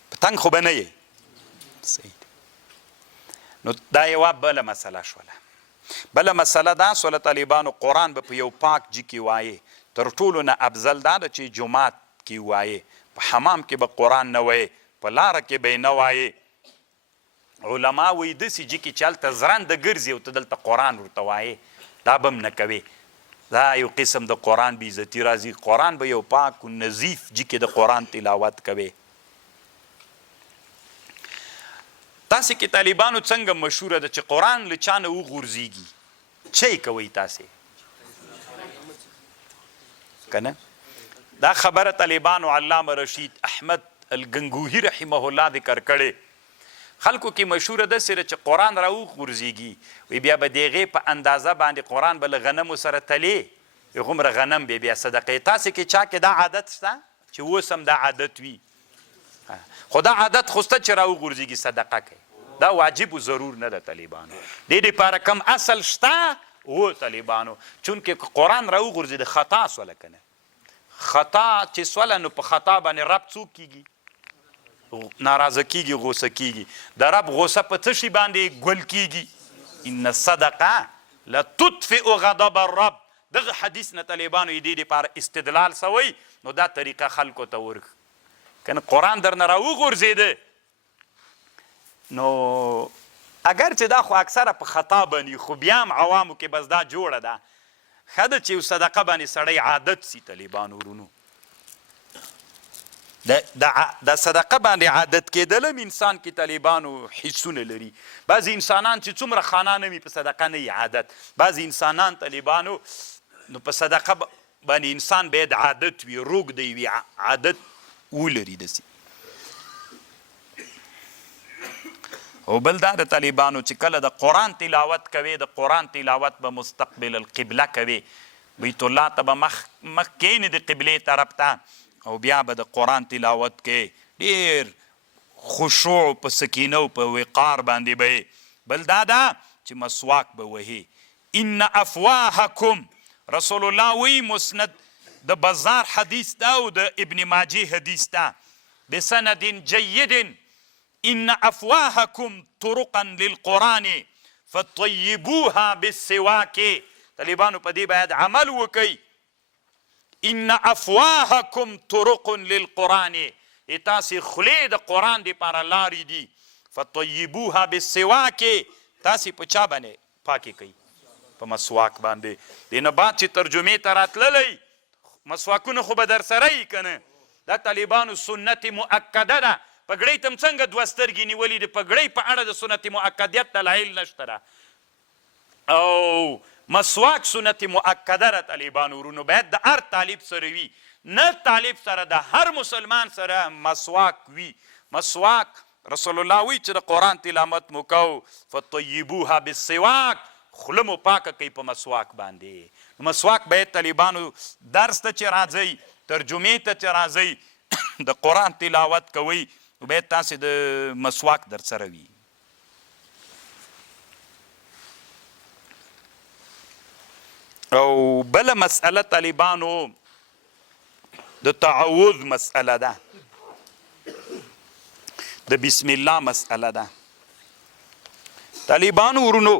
په تنګ خو به نه یې صحیح. نو دا یوه بله مسله شوله. بله مسله دا سوله طالبانو قرآن به په یو پاک جي کې وایې. تر ټولو نه افضل دا ده چې جومات کې وایې. په حمام کې به قرآن نه وایې، په لاره کې به یې نه وایې. علما وایي داسې جي کې چې هلته زرنده ګرځي او ته دلته قرآن ورته وایې دا به هم نه کوې. دا یو قسم د قرآن بې عزتي راځي. قرآن به یو پاک و نظیف جي کې د قرآن تلاوت کوې. تاسې کې طالبانو څنګه مشهوره ده چې قرآن له چا نه وغورځېږي څه یې کوئ تاسې که نه؟ دا خبره طالبانو علامه رشید احمد الګنګوهي رحمه الله ذکر کړې. خلکو کې مشهوره داسې ده چې قرآن راوغورځېږي وی بیا به د هغې په اندازه باندې قرآن به له غنمو سره تلې هغومره غنم به بیا صدقې. تاسې کې چا کې دا عادت شته چې اوس هم دا عادت وي؟ خو دا عادت خو شته چې راوغورځېږي صدقه کوي. دا واجب و ضرور نه ده طالبانو. دې دپاره کم اصل شته و طالبانو چونکې قرآن راوغورځېده خطا سوله که نه؟ خطا چې سوله نو په خطا باندې رب څوک کیږي؟ ناراضه کیږي، غوسه کیږي. د رب غوسه په څه شي باندې ګل کیږي؟ ان الصدقه لتطفئ غضب الرب. دغه حدیث نه طالبانو یې دې دپاره استدلال سوی نو دا طریقه خلکو ته ورک کنه قرآن در نه راوغورځېده نو اگر چې دا خو اکثره په خطا باندې خو بیا هم عوامو کې بس دا جوړه ده ښه ده چې یو صدقه باندې سړی عادت سي طالبانو ورونو د صدقه باندې عادت کېدل هم انسان کې طالبانو حسونه لري بعضې انسانان چې څومره خانان وي په صدقه نه وي عادت بعضې انسانان طالبانو نو په صدقه باندې انسان باید عادت وي روږ دی وي عادت ولري داسې او بل دا د طالبانو چې کله د قرآن تلاوت کوي د قرآن تلاوت به مستقبل القبله کوي بیت الله ته به مخ کښېني د قبلې طرف ته او بیا به د قرآن تلاوت کې ډېر خشوع په سکینه او په وقار باندې به بل دا ده چې مسواک به وهي ان افواهکم رسول الله وی مسند د بازار حدیث ده او د ابن ماجه حدیث ده بسند جید ان افواهکم طرقا للقرآن فطیبوها بالسواک طالبانو په دې باید عمل وکئ ان افواهکم طرق للقرآن تاسې خولې د قرآن دپاره لارې دي فطیبوها بالسواک تاسې په چا باندې پاکې کوئ په مسواک باندې دې نه بعد چې ترجمې ته راتللی مسواکونه خو به در سره یي که نه دا طالبانو سنت مؤکده ده پګړۍ ته هم څنګه دوه سترګې نیولي دي پګړۍ په اړه د سنت مؤکدیت دلایل نشته ده او مسواک سنت مؤکده ده طالبانو ورونو باید د هر طالب سره وي نه طالب سره د هر مسلمان سره مسواک وي مسواک رسول الله وی چې د قرآن تلاوت مو کو فطیبوها بالسواک خوله مو پاکه کوي په مسواک باندې مسواک باید طالبانو درس ته چې راځئ ترجمې ته چې راځئ د قرآن تلاوت کوئ باید تاسې د مسواک در سره وي او بله مسئله طالبانو د تعوذ مسئله ده د بسم الله مسئله ده طالبانو ورونو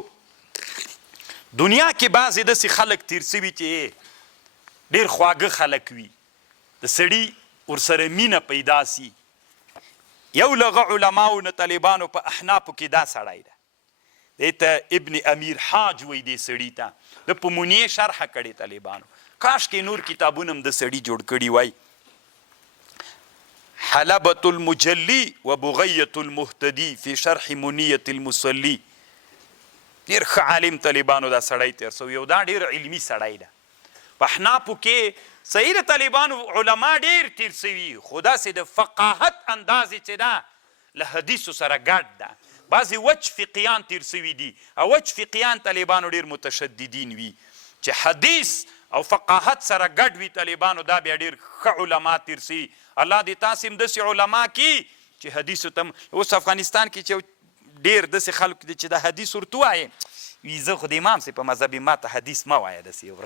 دنیا کې بعضې داسې خلک تیر سوي چې ډېر خواږه خلک وي د سړي ورسره مینه پیدا سي یو لغه علماو نه طالبانو په احنافو کې دا سړی ده دې ته ابن امیر حاج وی دې سړي ته د په منیې شرحه کړې طالبانو کاش کې نور کتابونه هم د سړي جوړ کړي وای حلبة المجلی و بغیة المهتدی فی شرح منیة المصلی ډېر ښه عالم طالبانو دا سړی تېر سوی یو دا ډېر علمي سړی ده په احنافو کې صحیح د طالبانو علما ډېر تیر سوي خو داسې د فقاهت اندازې چې ده له حدیثو سره ګډ ده بعضې وچ فقیان تیر سوي دي او وچ فقیان طالبانو ډېر متشددین وي چې حدیث او فقاهت سره ګډ وي طالبانو دا بیا ډېر ښه علما تیر سوي الله دې تاسې هم داسې علما کي چې حدیثو ته اوس افغانستان کې چې ډېر داسې خلک دي چې د حدیث ورته ووایې وي زه خو د امام صاحب په مذهب ما ته حدیث مه وایه داسې یو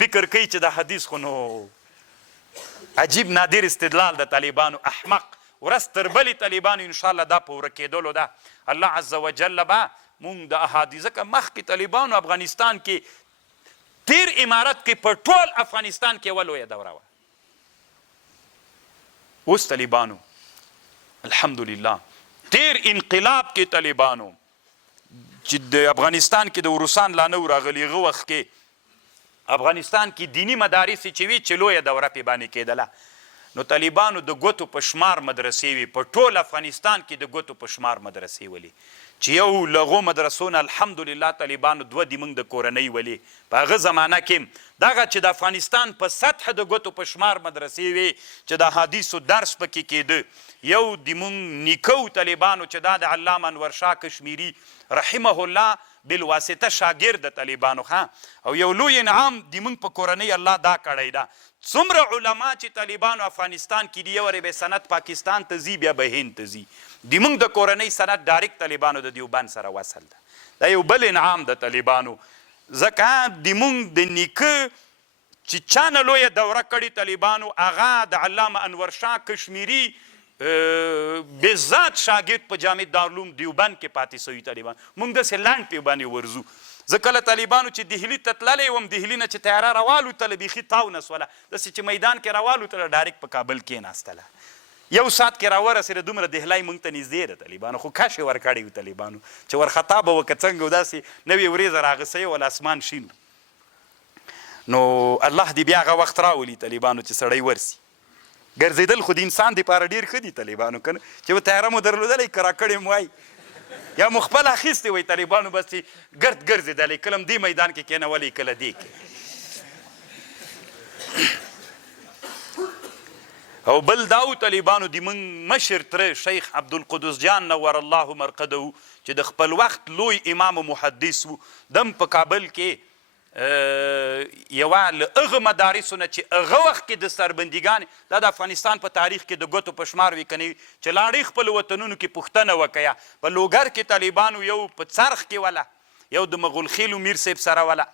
فکر کوي چې د حدیث خو نو عجیب نادر استدلال د طالبانو احمق ورځ تر بلې طالبانو انشاءالله دا په ورک کېدلو ده الله عز وجل به مونږ د احادیث ځکه مخکې طالبانو افغانستان کې تیر امارت کې په ټول افغانستان کې یوه لویه دوره وه اوس طالبانو الحمدلله تیر انقلاب کې طالبانو چې د افغانستان کې د روسان لا نه و راغلي هغه وخت کې افغانستان کې دینی مدارس چې وي چې لویه دوره پې باندې کېدله نو طالبانو د ګوتو په شمار مدرسې وي په ټول افغانستان کې د ګوتو په شمار مدرسې ولي چې یو له هغو مدرسو نه الحمدلله طالبانو دوه دي موږ د کورنۍ ولي په هغه زمانه کې دغه چې د افغانستان په سطح د ګوتو په شمار مدرسې وي چې د حدیثو درس پکې کېده یو د موږ نیکو طالبانو چې دا د علامه انور شاه کشمیري رحمه الله بالواسطه شاګرد طالبانو ښه او یو لوی انعام د موږ په کورنۍ الله دا کړی ده څومره علما چې طالبانو افغانستان کې دي یو به سند پاکستان ته ځي بیا به هند ته ځي د موږ د کورنۍ سند ډایرکټ طالبانو د دیوبند سره وصل ده دا یو بل انعام د طالبانو ځکه د موږ د نیکه چې چا نه لویه دوره کړې طالبانو هغه د علامه انور شاه کشمیري بذات شاګرد په جامع دارالعلوم دیوبند کې پاتې سوي طالبان موږ داسې لنډ پې باندې ورځو زه کله طالبانو چې دهلي ته تللی وم دهلي نه چې تیاره راوالوتله بیخي تاو نسوله داسې چې میدان کې راوالوتله ډایرکټ په کابل کېناستله یو ساعت کې راورسېده دومره دهلی موږ ته نږدې ده طالبانو خو کش یې ورکړی وو طالبانو چې ورخطا به وکړه څنګه و داسې نوې ورېځه راغسۍ ول اسمان شین نو الله دې بیا هغه وخت راولي طالبانو چې سړی ورسي ګرځېدل خو د انسان دپاره ډېر ښه دي طالبانو که نه چې به تیاره مو درلودلی که راکړې مو وایي یا مو خپل اخیستې وای طالبانو بس چې ګرد ګرځېدلی کله هم دې میدان کې کېنولی کله دې کې او بل دا و طالبانو د موږ مشر تره شیخ عبدالقدس جان نور الله مرقده چې د خپل وخت لوی امام و محدث و دم په کابل کې یوه له هغه مدارسو نه چې هغه وخت کې د سربندیګانې دا د افغانستان په تاریخ کې د ګوتو په شمار وي که نه چې لاړې خپلو وطنونو کې پوښتنه وکړه په لوګر کې طالبانو یو په څرخ کې وله یو د مغلخیلو میر صاحب سره وله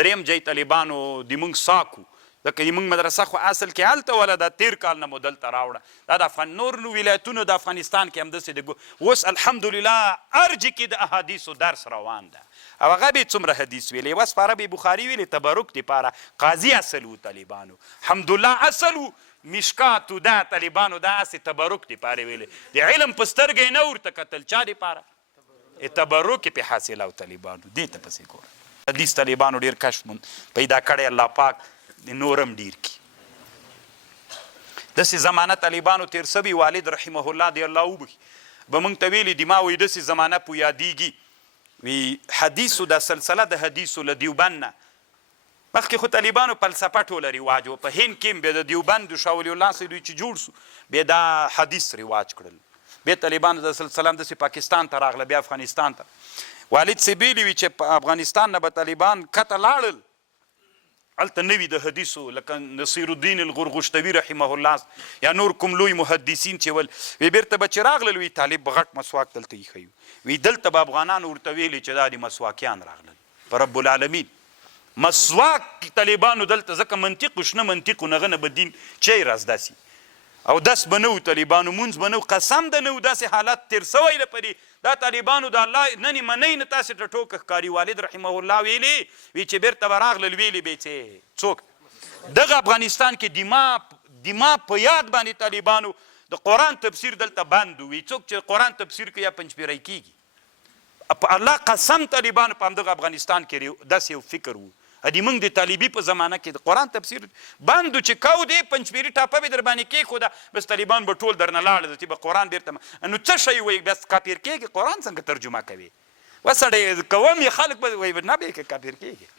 دریم ځای طالبانو د موږ ساکو ځکه زموږ مدرسه خو اصل کې هلته وله دا 13 کال نه مو دلته راوړه دا د نور ولایتونو د افغانستان کې همداسې د اوس الحمدلله ارجې کې د احادیثو درس روان ده او هغه به څومره حدیث ویلی یوه سپاره به بخاري ویلی تبرک دپاره قاضي اصل و طالبانو حمدالله اصل و مشکات و دا طالبانو دا هسې تبرک دپاره ویلی د علم په سترګه یې نه ورته کتل چا دپاره تبرک یې پې حاصله و طالبانو دې ته پسې ګوره حدیث طالبانو ډېر کشف پیدا کړی الله پاک نورم ډیر کی داسې زمانه طالبانو تیر سوي والد رحمه الله دی الله وبخي به موږ ته ویلي دي ما وایي داسې زمانه پو یادیږي وی حدیثو دا سلسله د حدیثو له دیوبند نه مخکې خو طالبانو فلسفه ټوله رواج و په هند کې هم بیا د دیوبند شاه ولی الله صاحب دوی چې جوړ سو بیا دا حدیث رواج کړل بیا طالبانو د سلسله هم داسې پاکستان ته راغله بیا افغانستان ته والد صاحب ویلي وي چې په افغانستان نه به طالبان کته لاړل هلته نوي د حدیثو لکه نصیر الدین الغرغشتوي رحمه الله یا نور کوم لوی محدثین چې ول وی بیرته به چې راغلل وی طالب به غټ مسواک دلته ایښی وی دلته به افغانانو ورته ویلي چې دا د مسواکیان راغلل په رب العالمین مسواک طالبانو دلته ځکه منطق و شنه منطق و نغه نه به دین چی راز داسي او داس به نه و طالبانو مونځ به نه و قسم ده نه و داسې حالات تیر سوی ده پرې دا طالبانو د الله ننې منۍ نه تاسې ته ټوکه ښکاري والد رحمه الله ویلي وی چې بیرته به راغلل ویلي به چې څوک دغه افغانستان کې دما په یاد باندې طالبانو د قرآن تفسیر دلته بند وي څوک چې قرآن تفسیر کوي یا پنجپیری کېږي په الله قسم طالبانو په همدغه افغانستان کې داسې یو فکر و ادي موږ د طالبي په زمانه کې د قرآن تفسیر بندو چې کو دی پنجپیري ټاپه به در باندې کېښوده بس طالبان به ټول درنه لاړه چې به قرآن بیرته نو څه شی وایي بس کاپیر کېږي قرآن څنګه ترجمه کوي وسړی کوم یې خلک به وایي نه به یې کاپیر کېږي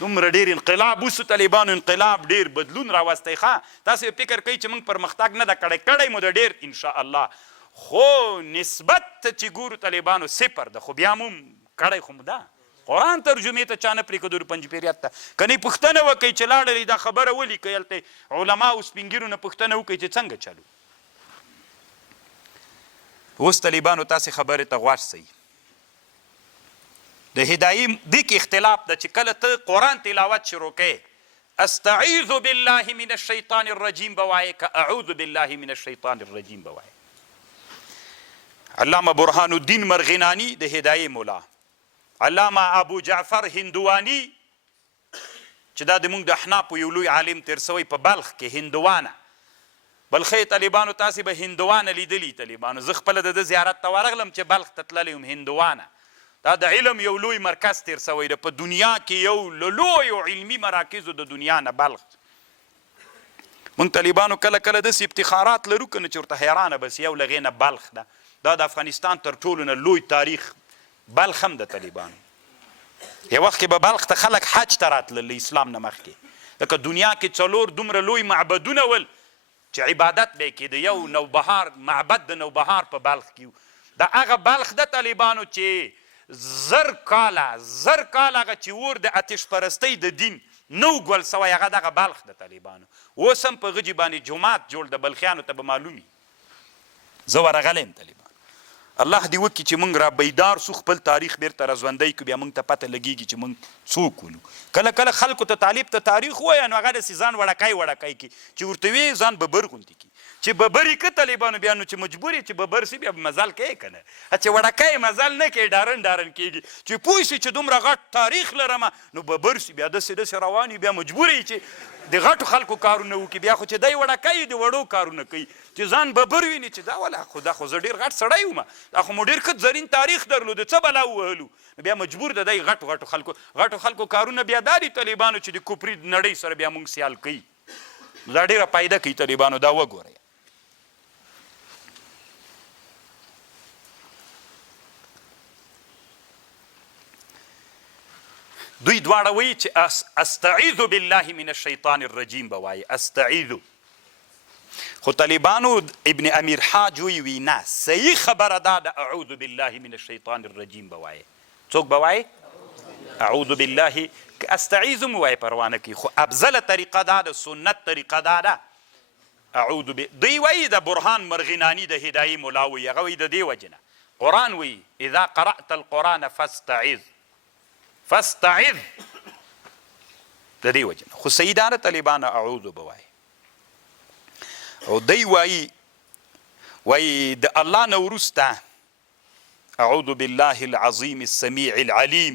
دومره ډېر انقلاب اوسو طالبانو انقلاب ډېر بدلون راوستی ښه تاسې فکر کوئ چې موږ پرمختګ نه ده کړی مو ده ډېر انشاءالله خو نسبت چې ګورو طالبانو صفر ده خو بیا مو کړی خو مو ده قرآن ترجمې ته چا نه پرېښودلو پنجپیریت ته که نه پوښتنه وکئ چې لاړلې دا خبره ولیکئ هلته علماء او سپین ږیرو نه پوښتنه وکئ چې څنګه چلو اوس طالبانو تاسې خبرې ته غوږ سئ د هدایي دې کې اختلاف ده چې کله ته قرآن تلاوت شروع کوې استعیذ بالله من الشیطان الرجیم به وایې که اعوذ بالله من الشیطان الرجیم به وایې علامه برهان الدین مرغنانی د هدایي مولا علامه ابو جعفر هندوانی چې دا د موږ د احنافو یو لوی عالم تیر سوی په بلخ کې هندوانه بلخی طالبانو تاسې به هندوانه لیدلي طالبانو زه خپله د ده زیارت ته ورغلم چې بلخ ته تللی یم هندوانه دا د علم یو لوی مرکز تیر سوی ده په دنیا کې یو له لویو علمي مراکزو د دنیا نه بلخ موږ طالبانو کله کله داسې افتخارات لرو که نه چې ورته حیرانه بس یو له هغې نه بلخ ده دا د افغانستان تر ټولو نه لوی تاریخ بلخ هم د طالبانو یو وخت کې به بلخ ته خلک حج ته راتلل اسلام نه مخکې لکه دنیا کې څلور دومره لوی معبدونه ول چې عبادت به یې کېده یو نوبهار معبد د نوبهار په بلخ کې د هغه بلخ د طالبانو چې زر کاله هغه چې اور د اتش پرستۍ د دین نو ګول سوی هغه دغه بلخ د طالبانو اوس هم په غجې باندې جومات جوړ د بلخیانو ته به معلومي زه ورغلی یم طالبان الله دې وکړي چې موږ را بیدار سو خپل تاریخ بیرته را ژوندی کړو بیا موږ ته پته لګېږي چې موږ څوک ولو کله کله خلکو ته طالب ته تاریخ ووایه نو هغه داسې ځان وړکی کړي چې ورته ویې ځان ببر غوندې کړي چې ببري که طالبانو بیا نو چې مجبور یې چې ببر سي بیا مزال کوي که نه چې وړکی مزال نه کوي ډارن ډارن کېږي چې پوه شي چې دومره غټ تاریخ لرمه نو ببر سي بیا داسې داسې روان وي بیا مجبور یې چې د غټو خلکو کارونه وکړي بیا خو چې دی وړکی د وړو کارونه کوي چې ځان ببر ویني چې دا ولا خو دا خو زه ډېر غټ سړی وم دا خو مو ډېر ښه زرین تاریخ درلود څه بلا ووهلو بیا مجبور د دی غټو خلکو کارونه بیا دا دي طالبانو چې د کفري نړۍ سره بیا موږ سیال کوي دا ډېره فایده کوي طالبانو دا وګورئ دوی دواړه وایي چې استعیذ بالله من الشیطان الرجیم به وایي استعیذ خو طالبانو ابن امیر حاج وی نه صحیح خبره دا د اعوذ بالله من الشیطان الرجیم به وایي څوک به وایي اعوذ بالله استعیذ مو وایي پروا نه کوي خو افضله طریقه دا د سنت طریقه دا ده اعوذ دوی وایي د برهان مرغینانی د هدایي ملا وایي هغه وایي د دې وجې نه قرآن وایي اذا قرأت القرآن فاستعذ د دې وجې نه خو صحیح دا ده طالبان اعوذ به وایي او دی وایي د الله نه وروسته اعوذ بالله العظیم السمیع العلیم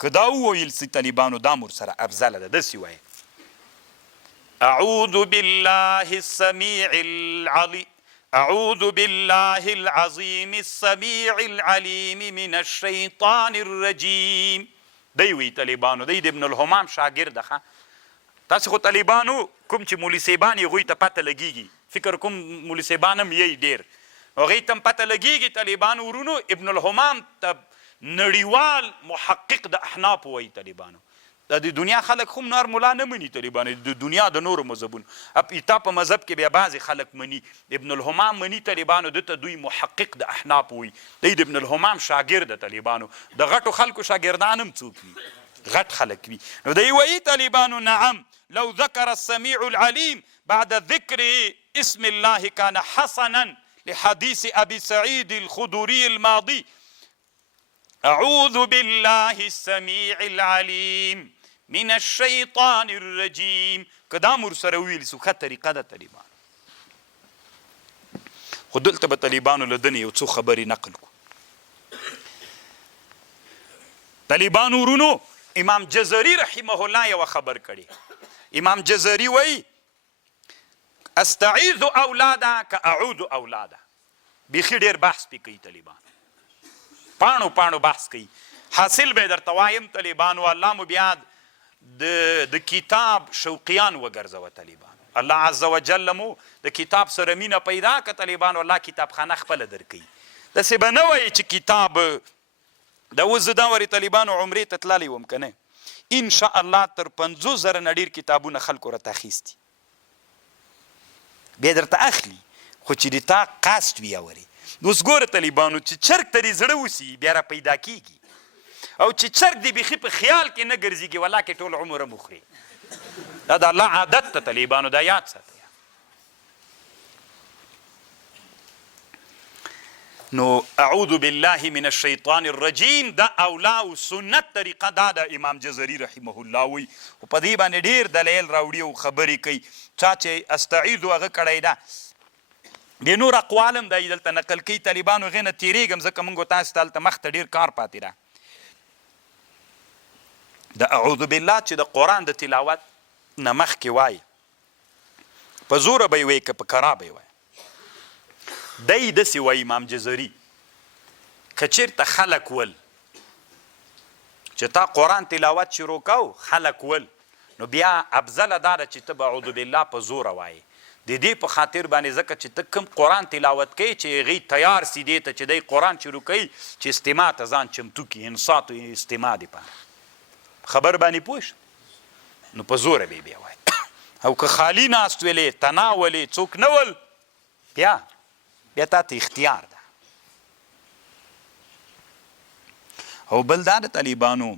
که دا وویل سي طالبانو دا مور سره افضله ده داسې وایي اعوذ بالله السمیع العلیم اعوذ بالله العظیم السمیع العلیم من الشیطان الرجیم دی وی طالبانو دی د ابن الهمام شاګرد ده تاسې خو طالبانو کوم چې مولي صیبان یې هغوی ته پته لګېږي فکر کوم مولي صیبان هم یی ډېر هغوی ته هم پته لګېږي طالبانو ورونو ابن الهمام ته نړیوال محقق د احناف وایي طالبانو د دنیا خلک خو نور ملا نه مني طالبانو د دنیا د نورو مذهبونو تا په مذهب کې بیا بعضې خلک مني ابن الهمام مني طالبانو دته دوی محقق د احناف وایي دی د ابن الهمام شاګرد طالبانو د غټو خلکو شاګردان هم څوک وي غټ خلک وي نو دی وایي طالبانو نعم لو ذكر السميع العليم بعد ذكر اسم الله كان حسنا لحديث أبي سعيد الخدري الماضي أعوذ بالله السميع العليم من الشيطان الرجيم کدا مور سره ویل سو ښه طریقه ده طالبان خو دلته به طالبانو له دنې یو څو خبرې نقل کړو طالبانو ورونو امام جزري رحمه الله یوه خبر کړي امام جزري وایي استعیذ اولاده که اعود اولاده بیخي ډېر بحث پې کوي طالبان پاڼو بحث کوي حاصل به درته وایم طالبانو الله مو بیا د کتاب شوقیان وګرځوه طالبان الله عز وجل مو د کتاب سره مینه پیدا که طالبانو الله کتابخانه خپله درکوي داسې به نه وایي چې کتاب د اوس زه دا ورې طالبانو عمرې ته تللی وم که نه انشاء الله تر 50,000 نه ډېر کتابونه خلکو راته اخیستي بیا درته اخلي خو چې د تا قصد وي اورې اوس ګوره طالبانو چې چرګ ته دې زړه وسي بیا را پیدا کېږي او چې چرګ دې بیخي په خیال کې نه ګرځېږي والله کې ټول عمره مخوري دا د الله عادت ته طالبانو دا یاد ساتئ نو اعوذ بالله من الشیطان الرجیم دا اولا او سنت طریقه دا د امام جزري رحمه الله وی او په دې باندې ډېر دلایل راوړي او خبرې کوي چا چې استعیذ هغه کړی ده د نور اقوالم دا دلته نقل کوي طالبانو هغې نه تېرېږم ځکه موږ تاسو ته هلته مخته ډېر کار پاتې ده د اعوذ بالله چې د قرآن د تلاوت نه مخکې وایي په زوره به یې وایي که په کرا به یې وایي دی داسې وایي امام جزري که چېرته خلک ول چې تا قرآن تلاوت شروع کو خلک ول نو بیا افضله دا ده چې ته به اعوذ بالله په زوره وایي د دې په خاطر باندې ځکه چې ته کوم قرآن تلاوت کوي چې هغې تیار سي دې ته چې دی قرآن شروع کوي چې استماع ته ځان چمتو کړي انصات و استماع دپاره خبر باندې پوه شه نو په زوره به یې بیا وایي او که خالي ناست ولې تناولې څوک نه ول بیا تا ته اختیار ده او بل دا د طالبانو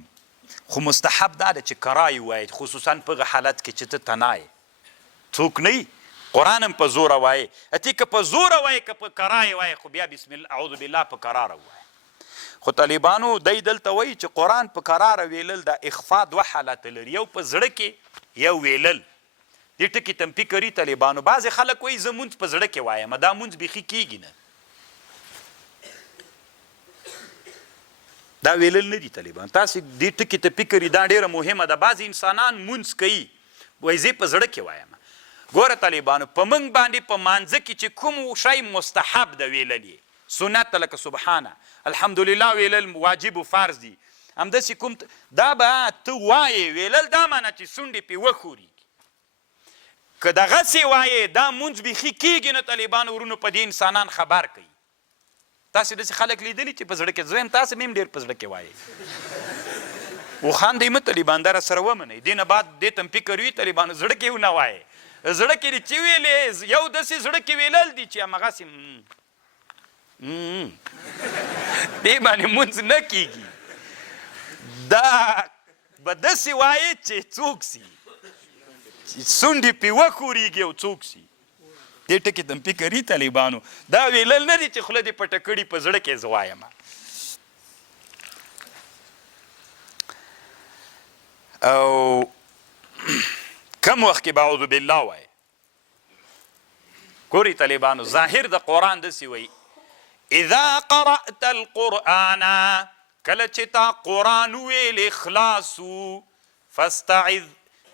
خو مستحب دا ده چې کرای وایي خصوصا په هغه حالت کې چې ته تناه یې څوک نه قرآن هم په زوره وایي اتې که په زوره وایي که په کرای وایي خو بیا بسم الله اعوذ بالله په کراره وایي خو طالبانو دی دلته وایي چې قرآن په کراره ویلل د اخفا دوه حالت لري یو په زړه کې یو ویلل دې ټکي تنفي کوي طالبانو. بعضې خلک وایي زه مونځ په زړه کې وایم، دا مونځ بیخي کېږي نه، دا ویلل نه دي طالبان. تاسې دې ټکي ته فکر دا ډېره مهمه ده. بعضې انسانان مونځ کوي وایي زه په زړه کې وایم. ګوره طالبانو، په موږ باندې په مانځه کې چې کوم شی مستحب ده ویلل یې، سنت ته لکه سبحانه الحمدلله ویلل واجب و فرض دي، همداسې کوم دا به ته وایې ویلل دا معنی چې سونډې پې وښورېږي. که دغسې وایې دا مونځ بیخي کېږي نه طالبانو ورونو په دې انسانان خبر کوي. تاسې داسې خلک لیدلي چې په زړه کې زویم تاسې مې هم ډېر په زړه کې وایې وخاندئ مه طالبان، دا راسره ومنئ. دې نه بعد دې ته هم فکر وي طالبانو زړه کې ونه وایې، زړه کې دې چې ویلې یو داسې زړه کې ویلل دي چې همغسې دې باندې مونځ نه کېږي. دا به داسې وایې چې څوک سي چې سونډې پې وښورېږي او څوک سي. دې ټکي ته فکر وي طالبانو، دا ویلل نه دي چې خوله دې پټه کړي په زړه کې زه وایم. او کم وخت کې به اعوذ بالله وایي. ګورئ طالبانو، ظاهر د قرآن داسې وایي اذا قرأت القرآن، کله چې تا قرآن ویل اخلاصو، فاستعذ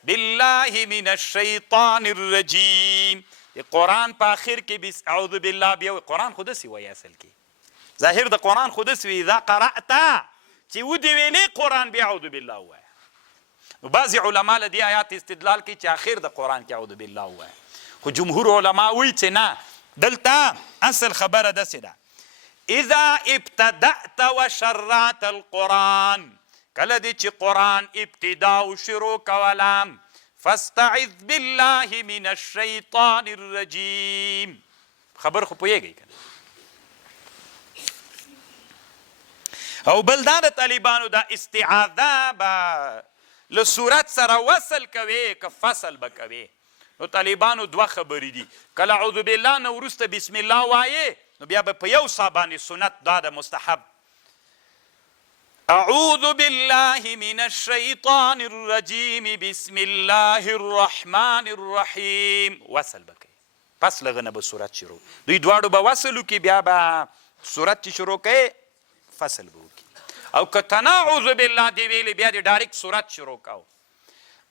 بالله من الشیطان الرجیم. قرآن په آخر کې اعوذ بالله بیا وایي. قرآن خو داسې وایي اصل کې، ظاهر د قرآن خو داسې وایي اذا قرأت، چې ودې ویلې قرآن بیا اعوذ بالله وایي. نو بعضې علما له دې آیات استدلال کوي چې آخر د قرآن کې اعوذ بالله وایي، خو جمهور علما وایي چې نه، دلته اصل خبره داسې ده اذا ابتدأت وشرعت القرآن، کله دې چې قرآن ابتدا و شروع کولم، فاستعذ بالله من الشیطان الرجیم. خبر خو پوهیږئ که نه؟ او بل دا د طالبانو دا استعاذه به له صورت سره وصل کوې که فصل به کوې. نو طالبانو دوه خبرې دي، کله اعوذ بالله نه وروسته بسم الله وایې نو بیا به په یو سا باندې سنت دا د مستحب اعوذ بالله من الشیطان الرجیم بسم الله الرحمن الرحیم وصل به کوي. پس لغه نه به صورت شروع، دوی دواړو به وصل وکړي، بیا به صورت چې شروع کوي فصل به وکړي. او که تنه اعوذ بالله دی ویلې بیا دې ډایرکټ صورت شروع کوو.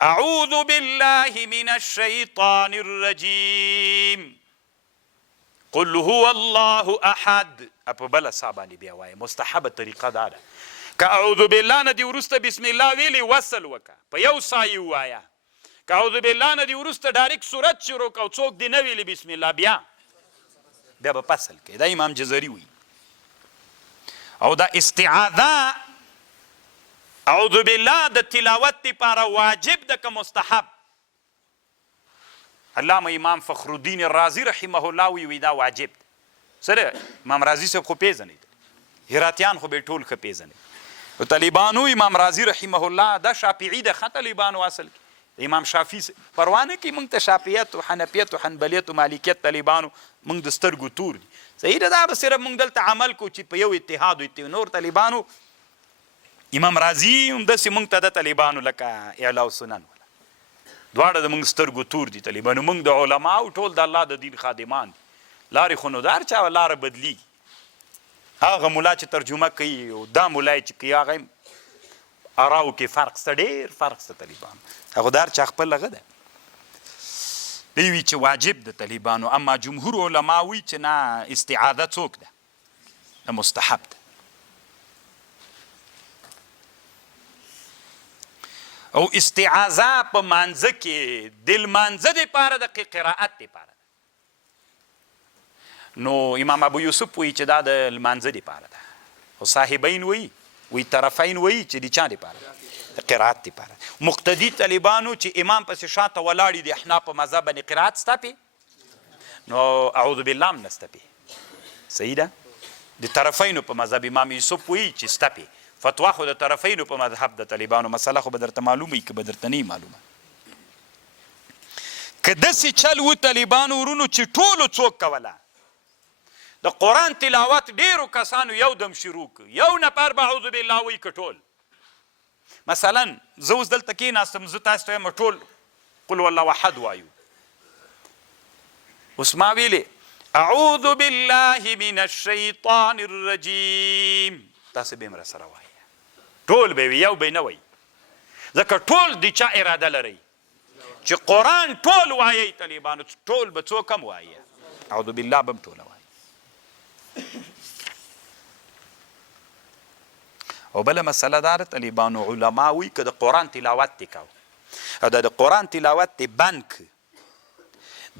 اعوذ بالله من الشیطان الرجیم قل هو الله احد. په بله سا باندې بیا وایه، مستحبه طریقه دا ده. که اعوذ بالله نه دې وروسته بسم الله ویلې وصل وکړه، په یو سا یې ووایه. که اعوذ بالله نه دې وروسته ډایرکټ صورت شروع کړه او څوک دې نه ویلې بسم الله، بیا به فصل کوي. دا امام جزري وایي. او دا استعاذه اعوذ بالله د تلاوت لپاره واجب ده که مستحب؟ علامه امام فخر الدین الرازي رحمه الله وی دا واجب ده. سره امام رازي صاحب خو پیژنئ، هراتیان خو به ټول ښه پیژنئ. طالبانو امام رازي رحمه الله دا شافعي ده، ښه طالبانو اصل کې امام شافعي پروا نه کوي موږ ته شافعیت و حنفیت و حنبلیت و مالکیت طالبانو موږ د سترګو تور دي. صحیح ده، دا به صرف موږ دلته عمل کو چې په یو اتحاد و نور طالبانو امام رازي همداسې موږ ته د طالبانو لکه اعلا و سنن ولا دواړه د موږ سترګو تور دي. طالبانو موږ د علماو ټول د الله د دین خادمان دي. لارې خو نو دا هر چا لاره بدلیږي. هغه ملا چې ترجمه کوي او دا ملا چې کوي هغه اراو کې فرق شته، ډېر فرق شته طالبانو. هغه د هر چا خپل هغه ده. دی وی چې واجب ده طالبانو، اما جمهور علما وی چې نه استعاذه څوک ده مستحب ده. او استعاذه په مانځه کې د لمانځه دپاره د قرائت دپاره ده. نو امام ابو یوسف وی چې دا د لمانځه دپاره ده، او صاحبین وی طرفین وی چې د چا دپاره ده؟ د قرائت دپاره. مقتدي طالبانو چې امام پسې شاته ولاړي د احناف په مذهب باندې قرائت ستپې، نو اعوذ بالله هم نه ستپې. صحیح ده، د طرفینو په مذهب امام یوسف وی چې ستپې. فتوا خو د طرفینو په مذهب د طالبانو، مسله خو به درته معلومه وي که به درته نه معلومه. که داسې چل و طالبانو ورونو چې ټولو څوک کوله، د قرآن تلاوت ډیرو کسانو یو دم شروع کړ، یو نفر به اعوذ بالله وایي که ټول. مثلا زه اوس دلته کېناستم، زه تاسو ته وایم ټول قل والله احد وایو، اوس ما ویلې اعوذ بالله من الشیطان الرجیم تاسو به مر سره وایي ټول به یو به نه وایي ځکه ټول د چا اراده لري چې قرآن ټول وایي طالبانو ټول به څوک هم وایي اعوذ بالله به هم ټوله وایي او بله مسله دا ده طالبانو علما وایي که د قرآن تلاوت دې کوو او د قرآن تلاوت دې بند که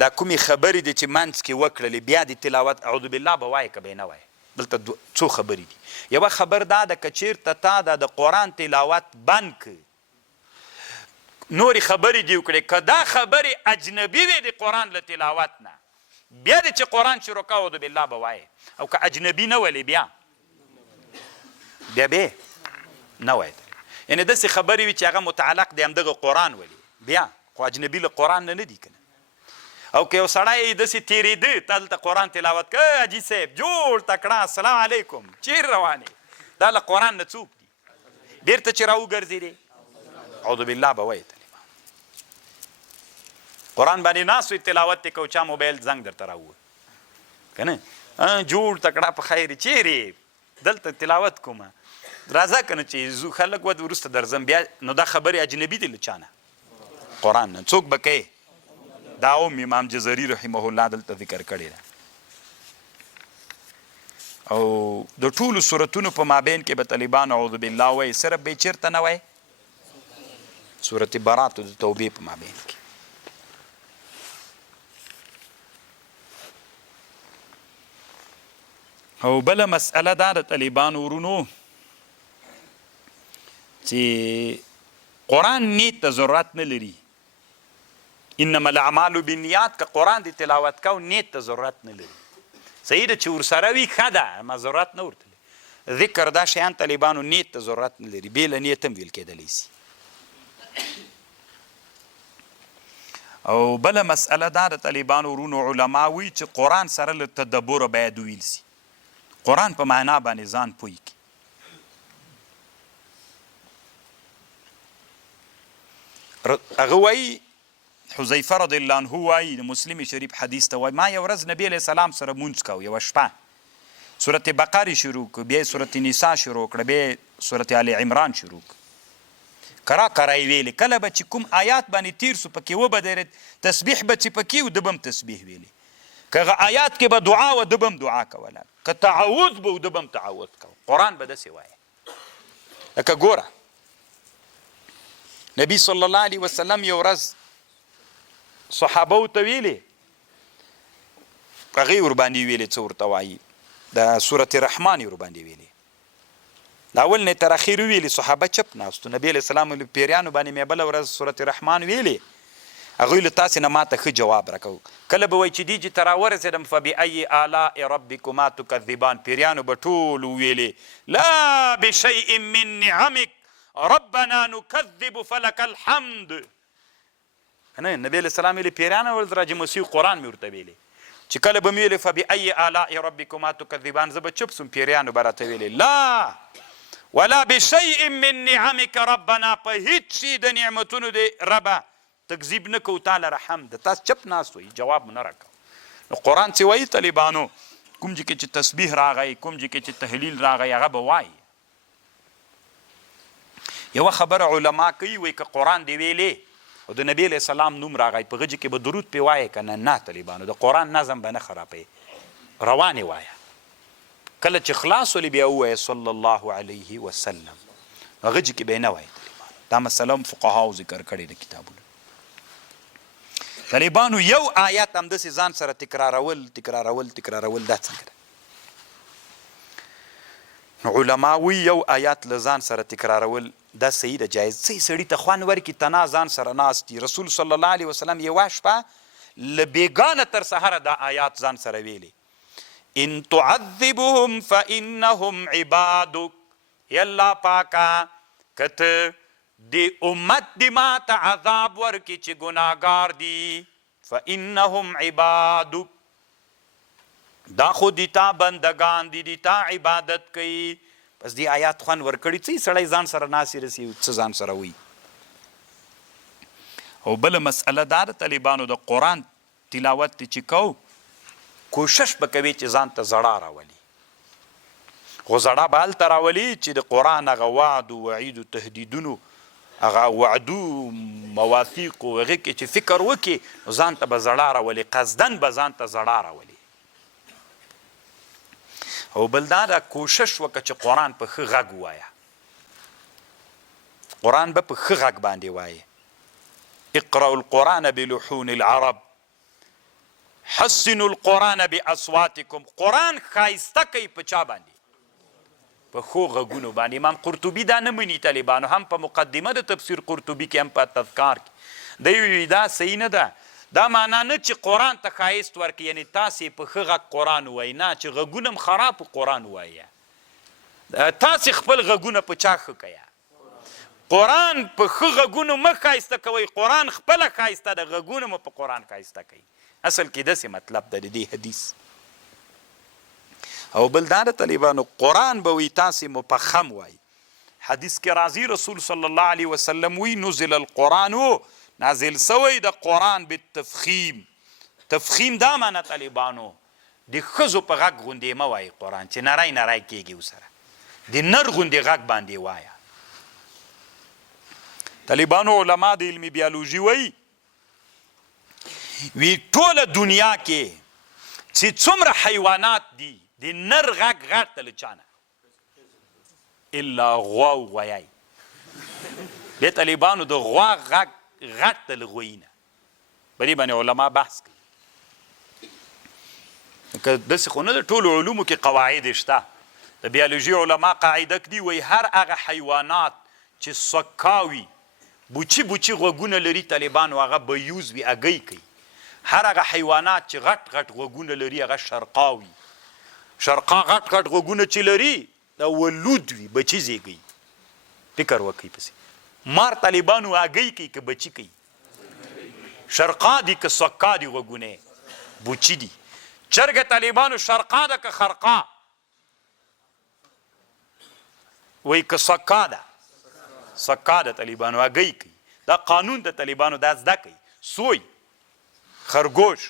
دا کومې خبرې دي چې منځ کې وکړلې بیا د تلاوت اعوذ بالله به وایې که به یې نه وایې دلته څو خبرې دي یوه خبر دا ده که چېرته تا د قرآن تلاوت بند که نورې خبرې دې وکړې که دا خبرې اجنبي وې د قرآن له تلاوت نه بیا دې چې قرآن شروع که اعوذ بالله به وایې او که اجنبي نه ولې بیا به نه وایې یعنې داسې خبرې وي چې هغه متعلق دی همدغه قرآن ولې بیا خو اجنبي له قرآن نه دی که نه او که یو سړی داسې تېرېده تا دلته قرآن تلاوت که حاجي صاحب جوړ تکړه السلام علیکم چیرې روانې دا له قرآن نه څوک دي بېرته چې راوګرځېدې اعوذ بالله به وایې قرآن باندې ناست وي تلاوت دې کوو چا موبایل زنګ درته راووت که نه جوړ تکړه په خیر چیرې دلته تلاوت کومه راځه که نه چې زو خلک ود وروسته درځم بیا نو دا خبرې اجنبي دي له چا نه قرآن نه څوک به کوې دا امام جزري رحمه الله دلته ذکر کړی ده او د ټولو سورتونو په مابین کې به طالبان اعوذ بالله وایي صرف به یې چېرته نه وایي سورت برات د توبې په مابین کې او بله مسئله دا د طالبانو ورونو چې قرآن نیت ته ضرورت نه لري انما الاعمال بالنیات که قرآن دی تلاوت کو نیت ته ضرورت نه لري صحیح ده چې ورسره وي ښه ده ما ضرورت نه ورته لري ذکر دا شیان طالبانو نیت ته ضرورت نه لري بې له نیت هم ویل کېدلی سي او بله مسئله دا د طالبانو ورونو علما وایي چې قرآن سره له تدبره باید ویل سي قرآن په معنا باندې ځان پوه کړي هغه وایي حذیفه رضی الله عنه وایي د مسلم شریف حدیث ته وایي ما یو ورځ نبی علیه السلام سره مونځ کوو یوه شپه سورت بقرې شروع کړو بیا یې سورت نساء شروع کړه بیا یې سورت آل عمران شروع کړه کرا کرا یې ویلې کله به چې کوم آیات باندې تیر سو پکې وبدرېد تسبیح به چې پکې و ده به هم تسبیح ویلې که هغه آیات کې به دعا و ده به هم دعا کوله که تعوذ به و ده به هم تعوذ کو قرآن به داسې وایه لکه ګوره نبی صلی الله علیه وسلم یو ورځ صحابه ته ویلې هغې ورباندې ویلې څه ورته وایي د سورت رحمان یې ورباندې ویلې د اول نه تر اخیر ویلې صحابه چپ ناستو نبی علیه السلام پیریانو باندې مې بله ورځ سورت رحمان ویلې هغوی له تاسې نه ماته ښه جواب راکوو کله به وایي چې دې چې ته راورسېدم فبأي آلاء ربکما تکذبان پیریانو به ټول وویلې لا بشیء من نعمک ربنا نکذب فلک الحمد نه نبی علیه السلام ویلې پیریانو ورځ راجمسي قرآن مې ورته ویلې چې کله به مې ویلې فبأي آلاء ربکما تکذبان زه به چپ سوم پیریانو به راته ویلې لا ولا بشیء من نعمک ربنا په هیڅ شي د نعمتونو د ربه تکذیب نه کوو تا لره حمد تاسو چپ ناست وایي جواب نه راکوو نو قرآن چې وایي طالبانو کوم ځای کې چې تسبیح راغی کوم ځای کې چې تحلیل راغی هغه به وایي یوه خبره علما کوي وایي که قرآن دې ویلې او د نبی علیه السلام نوم راغی په هغه کې به درود پې وایې که نه طالبانو د قرآن نظم به نه خرابوي روانې وایه کله چې خلاص ولې بیا ووایه صلی الله علیه وسلم هغه کې به یې نه وایې طالبانو دا مسله هم فقهاو ذکر کړې د کتابونو طالبانو یو آیات همداسې ځان سره تکرارول دا څنګه ده نو علما وایي یو آیات له ځان سره تکرارول دا صحیح ده جایز صحیح سړي ته خوند ورکړي تنا ځان سره ناست دي رسول صلی الله علیه وسلم یوه شپه له بیګانه تر سهره دا آیات ځان سره ویلي ان تعذبهم فانهم عبادک یا الله پاکه که ته دی امت دی ما ته عذاب ورکړي چې ګناهګار دي فانهم عبادک دا خو دی تا بندگان دی تا عبادت کوي پس دی آیات خوند ورکړي څه سړی ځان سره ناسې رسي څه ځان سره وي او بله مسئله دا د طالبانو د قرآن تلاوت چې کوو کوشش به کوي چې ځان ته زړه راولي خو زړه به هلته راولي چې د قرآن هغه وعد و وعید و تهدیدونو هغه وعدو مواثیق و هغې کې چې فکر وکړي نو ځان ته به زړه راولي قصدن به ځان ته زړه راولي او بل دا کوشش وکړه چې قرآن په ښه غږ ووایه قرآن به په ښه غږ باندې وایي اقرأوا القرآن بلحون العرب حسنوا القرآن باصواتکم قرآن ښایسته کوي په چا باندې په ښو غږونو باندې امام قرطبي دا نه مني طالبانو هم په مقدمه د تفسیر قرطبي کې هم په تذکار کې دی ویي دا صحیح نه ده دا معنا نه چې قرآن ته ښایست ورکړي یعنې تاسې په ښه غږ قرآن ووایي نه چې غږونه هم خراب قرآن ووایه تاسې خپل غږونه په چا ښه کویه قرآن په ښه غږونو مه ښایسته کوئ قرآن خپله ښایسته ده غږونه مو په قرآن ښایسته کوي اصل کې داسې مطلب ده د دې حدیث او بل دا د طالبانو قرآن به وي تاسې مفخم وایي حدیث کې راځي رسول صلی الله علیه وسلم وی نزل القرآن نازل سوی د قرآن بالتفخیم تفخیم دا معنی طالبانو د ښځو په غږ غوندې مه وایي قرآن چې نری نری کېږي ورسره د نر غوندې غږ باندې وایه طالبانو علما د علمي بیالوژي وایي وی ټوله دنیا کې چې څومره حیوانات دي د نر غږ غټ ته له چانه الا غوا او غویی د طالبانو د غوا غږ غټ ته له غویي نه په دې باندې علما بحث کوي که داسې خو نه د ټولو علومو کې قواعد شته د بیالوژي علما قاعده کړي وایي هر هغه حیوانات چې سکاوي بوچي بوچي غوږونه لري طالبانو هغه بیوز وي اګۍ کوي هر هغه حیوانات چې غټ غټ غوږونه لري هغه شرقاوي شرقا غټ غټ غوږونه چې لري دا ولود وي بچي زیږي فکر وکړئ پسې مار طالبانو هګۍ کوي که بچي کوي شرقا دي که سکا دي غوږونه بوچي دي چرګه طالبانو شرقا ده که خرقا وایي که سکا ده سکا ده طالبانو هګۍ کوي دا قانون د طالبانو دا زده کوي سوی خرگوش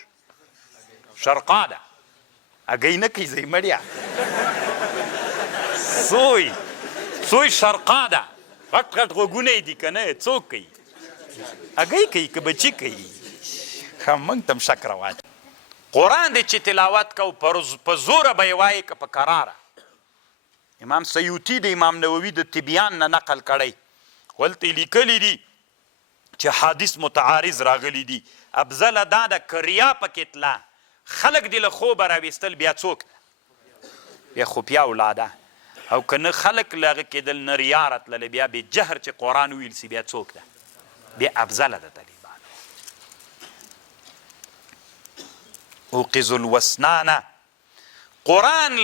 شرقا ده هګۍ نه کوي زی مړیا سوی شرقا ده غټ غټ غوږونه یې دي که نه څوک کوي هګۍ کوي که بچي کوي ښه موږ ته هم شک راواچ قرآن دی چې تلاوت کو په زوره به یې وایي که په کراره امام سیوطي د امام نووي د تبیان نه نقل کړی هلته یې لیکلي دي چې حدیث متعارض راغلی دي افضله دا ده که ریا پکې تله خلک دې له خوبه راویستل بیا څوک بیا خفیه اولاده او که نه خلک له هغه کېدل نه ریا راتللی بیا بې جهر چې قرآن وویل سي بیا څوک ده بیا افضله ده طالبانو اوقظ الوسنانه قرآن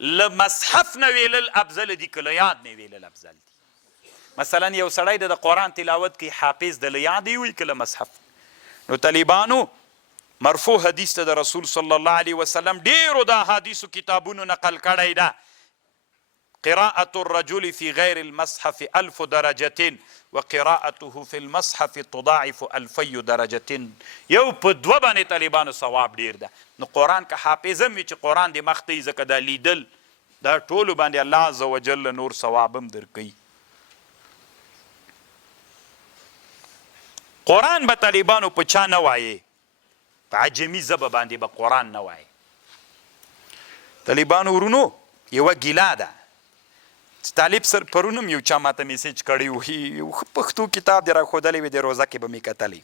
له مصحف نه ویلل افضل دي که له یاد نه ویلل افضل دي مثلا یو سړی د قرآن تلاوت کې حافظ د له یاد وي که له مصحف نو طالبانو مرفوع حدیث ته د رسول صلی الله علیه وسلم ډیرو د احادیثو کتابونو نقل کړی ده قراءة الرجل في غير المصحف 1000 درجة وقراءته في المصحف تضاعف 2000 درجة یو په دوه باندې طالبانو ثواب ډیر ده نو قرآن که حافظ هم وي چې قرآن دې مخ ته ځکه دا لیدل دا ټولو باندې الله عز وجل نور ثواب هم درکوي قرآن به طالبانو په چا نه وایي په عجمي ژبه باندې به قرآن نه وایي طالبانو ورونو یوه ګیله ده طالب سر پرونم یو چا ماته میسیج کړی و یو ښه پښتو کتاب دی راښودلی وی د روزه کې به مې کتلی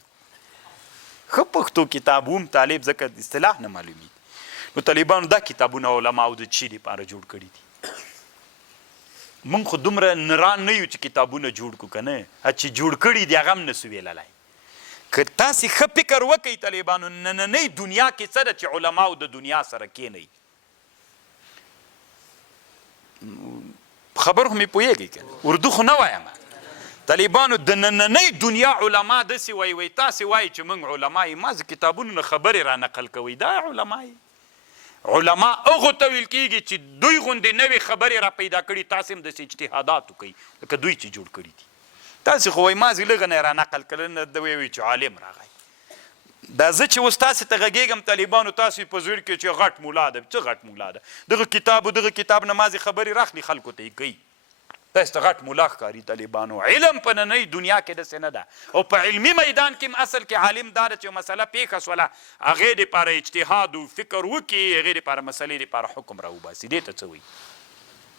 ښه پښتو کتاب وم طالب ځکه اصطلاح نه معلومیږي نو طالبانو دا کتابونه علماو د چی دپاره جوړ کړي دي موږ خو دومره نران نه یو چې کتابونه جوړ کړو که نه چې جوړ کړي دي هغه هم نسو ویللی که تاسې ښه فکر وکئ طالبانو نننۍ دنیا کې څه ده چې علماو د دنیا سره کینئ خبر خو مې پوهېږئ که اردو خو نه وایم طالبانو د نننۍ دنیا علما داسې وایي وایي تاسې وایي چې موږ علما یې ما زه کتابونو نه خبرې را نقل کوئ دا علما یې علما هغو ته ویل کېږي چې دوی غوندې نوې خبرې را پیدا کړي تاسې هم داسې اجتهادات وکئ لکه دوی چې جوړ کړي دي تاسې خو وایي ما زه لږه نه یې را نقل کړل نه ده وایي چې عالم راغی دا زه چې اوس تاسې ته غږېږم طالبانو تاسې په زړه کې چې غټ مولا ده څه غټ مولا ده دغه کتاب نه مازې خبرې راخلي خلکو ته یې کوي تاسې ته غټ مولا ښکاري طالبانو علم په نننۍ دنیا کې داسې نه ده او په علمي میدان کې هم اصل کې عالم دا ده چې مسله پیښه سوله هغې دپاره اجتهاد و فکر وکړي هغې دپاره مسلې دپاره حکم راوباسي دې ته څه وایي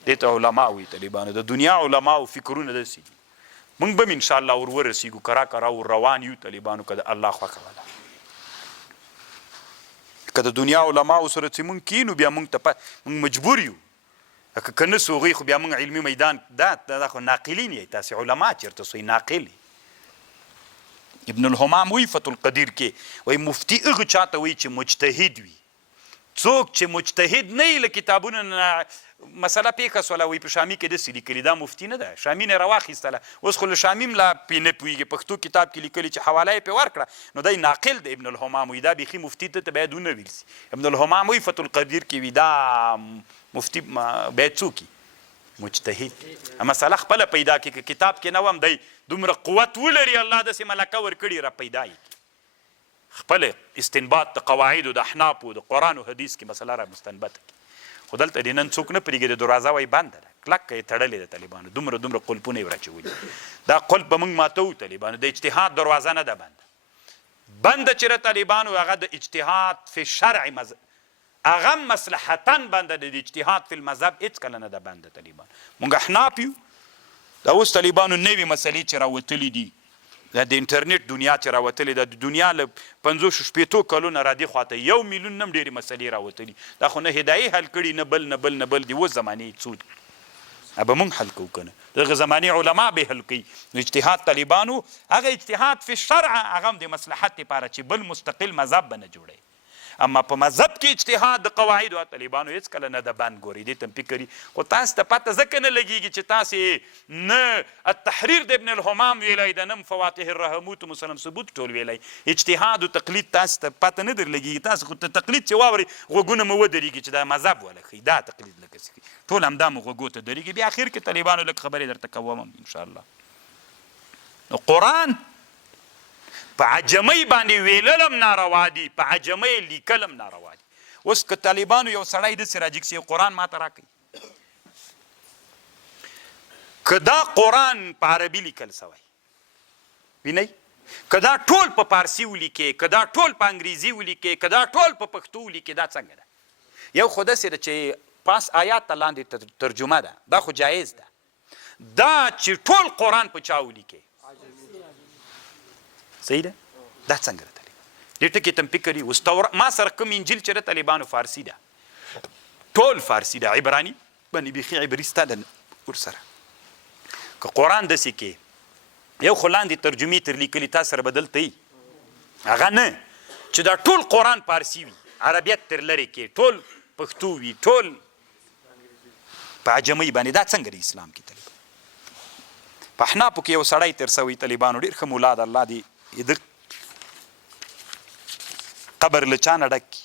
دې ته علما وایي طالبانو د دنیا علما او فکرونه داسې دي موږ به هم انشاءالله ور ورسېږو کرا ور روان یو طالبانو که د الله خوښه وله که د دنیا علماو سره چې مونږ کینو بیا مونږ ته مونږ مجبور یو که نه سو هغوی خو بیا مونږ علمي میدان دا خو ناقلین یې تاسې علما چېرته سوی ناقل ابن الحمام وی فتح القدیر کې وایي مفتي هغه چاته وایي چې مجتهد وي څوک چې مجتهد نه وي له کتابونو نه مسله پیښه سوله وایي په شامي کې داسې لیکلي دا مفتي نه ده شامي نه یې راواخیستله اوس خو له شامي هم لا پې نه پوهېږي پښتو کتاب کې لیکلي چې حواله یې پې ورکړه نو دی ناقل د ابن الحمام وي دا بیخي مفتي ته باید ونه ویل سي ابن الحمام وی فتح القدیر کې وي دا مفتي باید څوک مجتهد مسله خپله پیدا کړي که کتاب کې نه وم دی دومره قوت ولري الله داسې ملکه ورکړي را پیدا یې خپل استنباط د قواعدو د احنافو د قرآن او حدیث کې مسله را مستنبط کړي خو دلته دې نن څوک نه پرېږدي د دروازه وایي بنده ده کلکه یې تړلې ده طالبانو دومره قلفونه یې وراچولي دا قلف به موږ ماتوو طالبانو د اجتهاد دروازه نه ده بنده چېرې طالبانو هغه د اجتهاد فی شرع هغه مصلحتا بنده د اجتهاد فی المذهب هېڅکله نه ده بنده طالبان موږ احناف یو دا اوس طالبانو نوې مسلې چې راوتلي دي دا د انټرنیټ دنیا چې راوتلې ده د دنیا له 50-60 کلونه را دې خواته 1 میلیون نه هم ډېرې مسلې راوتلي دا خو نه هدایي حل کړي نه بل دي اوس زمانې څو دي به مونږ حل کوو که نه دغه زمانې علما به حل کوي نو اجتهاد طالبانو هغه اجتهاد فی الشرع هغه هم د مصلحت دپاره چې بل مستقل مذهب به نه جوړوي اما په مذهب کې اجتهاد د قواعدو طالبانو هېڅکله نه ده بند ګوري دې ته هم فکر خو تاسو ته پته ځکه نه لګېږي چې تاسې نه التحریر د ابن الحمام ویلی ده نه فواتح الرحموت مسلم ثبوت ټول ویلی اجتهاد او تقلید تاسو ته پته نه در لګېږي تاسو خو تقلید چې واورئ غوږونه مو ودرېږي چې دا مذهب وله ښي دا تقلید لکه څه ټول همدا مو غوږو ته درېږي بیا اخر کې طالبانو لږ خبرې درته کوم انشاءالله قرآن په عجمۍ باندې ویلل هم ناروا دي په عجمۍ لیکل هم ناروا دي اوس که طالبانو یو سړی داسې راجګ سي قرآن ماته راکوي که دا قرآن په عربي لیکل سوی وینئ که دا ټول په پارسي ولیکې که دا ټول په انګریزي ولیکې که دا ټول په پښتو ولیکې دا څنګه ده یو خو داسې ده چې پاس آیات ته لاندې ترجمه ده دا خو جایز ده دا چې ټول قرآن په چا ولیکې صحیح ده دا څنګه ده طالبان دې ټکي ته هم فکر وي اوس ما سره کوم انجیل چې د طالبانو فارسي ده ټول فارسي ده عبراني باندې بیخي عبري ستا ده ورسره که قرآن داسې کې یو خو لاندې ترجمې تر لیکلي تا سره به دلته وي هغه نه چې دا ټول قرآن فارسي وي عربیت تر لرې کې ټول پښتو وي ټول په عجمۍ باندې دا څنګه د اسلام کې طالبان په احنافو کې یو سړی تېر سوی طالبانو ډېر ښه ملا ده الله دې د قبر له چا نه ډک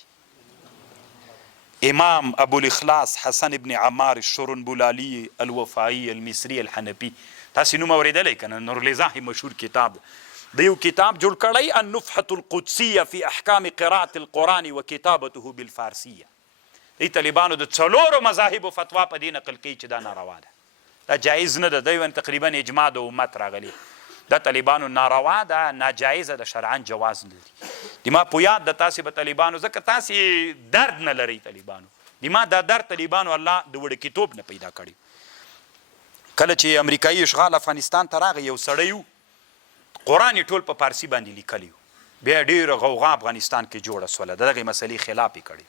امام ابو الاخلاص حسن ابن عمار الشرنبلالي الوفائي المصري الحنفي تاسې نوم اورېدلی که نه نورالزاهي مشهور کتاب د یو کتاب جوړ کړی النفحة القدسیه فی احکام قراءة القرآن وکتابته بالفارسیه دې طالبانو د څلورو مذاهبو فتوا په دې نقل کوي چې دا ناروا ده دا جایز نه ده دوی تقریبا اجماع د امت راغلی دا طالبانو ناروا ده ناجایزه ده شرعا جواز لري د ما په یاد د تاسې به طالبانو ځکه تاسې درد نه لرئ طالبانو د ما دا درد طالبانو الله د وړکیتوب نه پیدا کړي کله چې امریکایي اشغال افغانستان ته راغی یو سړی و قرآن یې ټول په فارسي باندې لیکلی و بیا ډېره غوغا افغانستان کې جوړه سوله د دغې مسلې خلاف یې کړی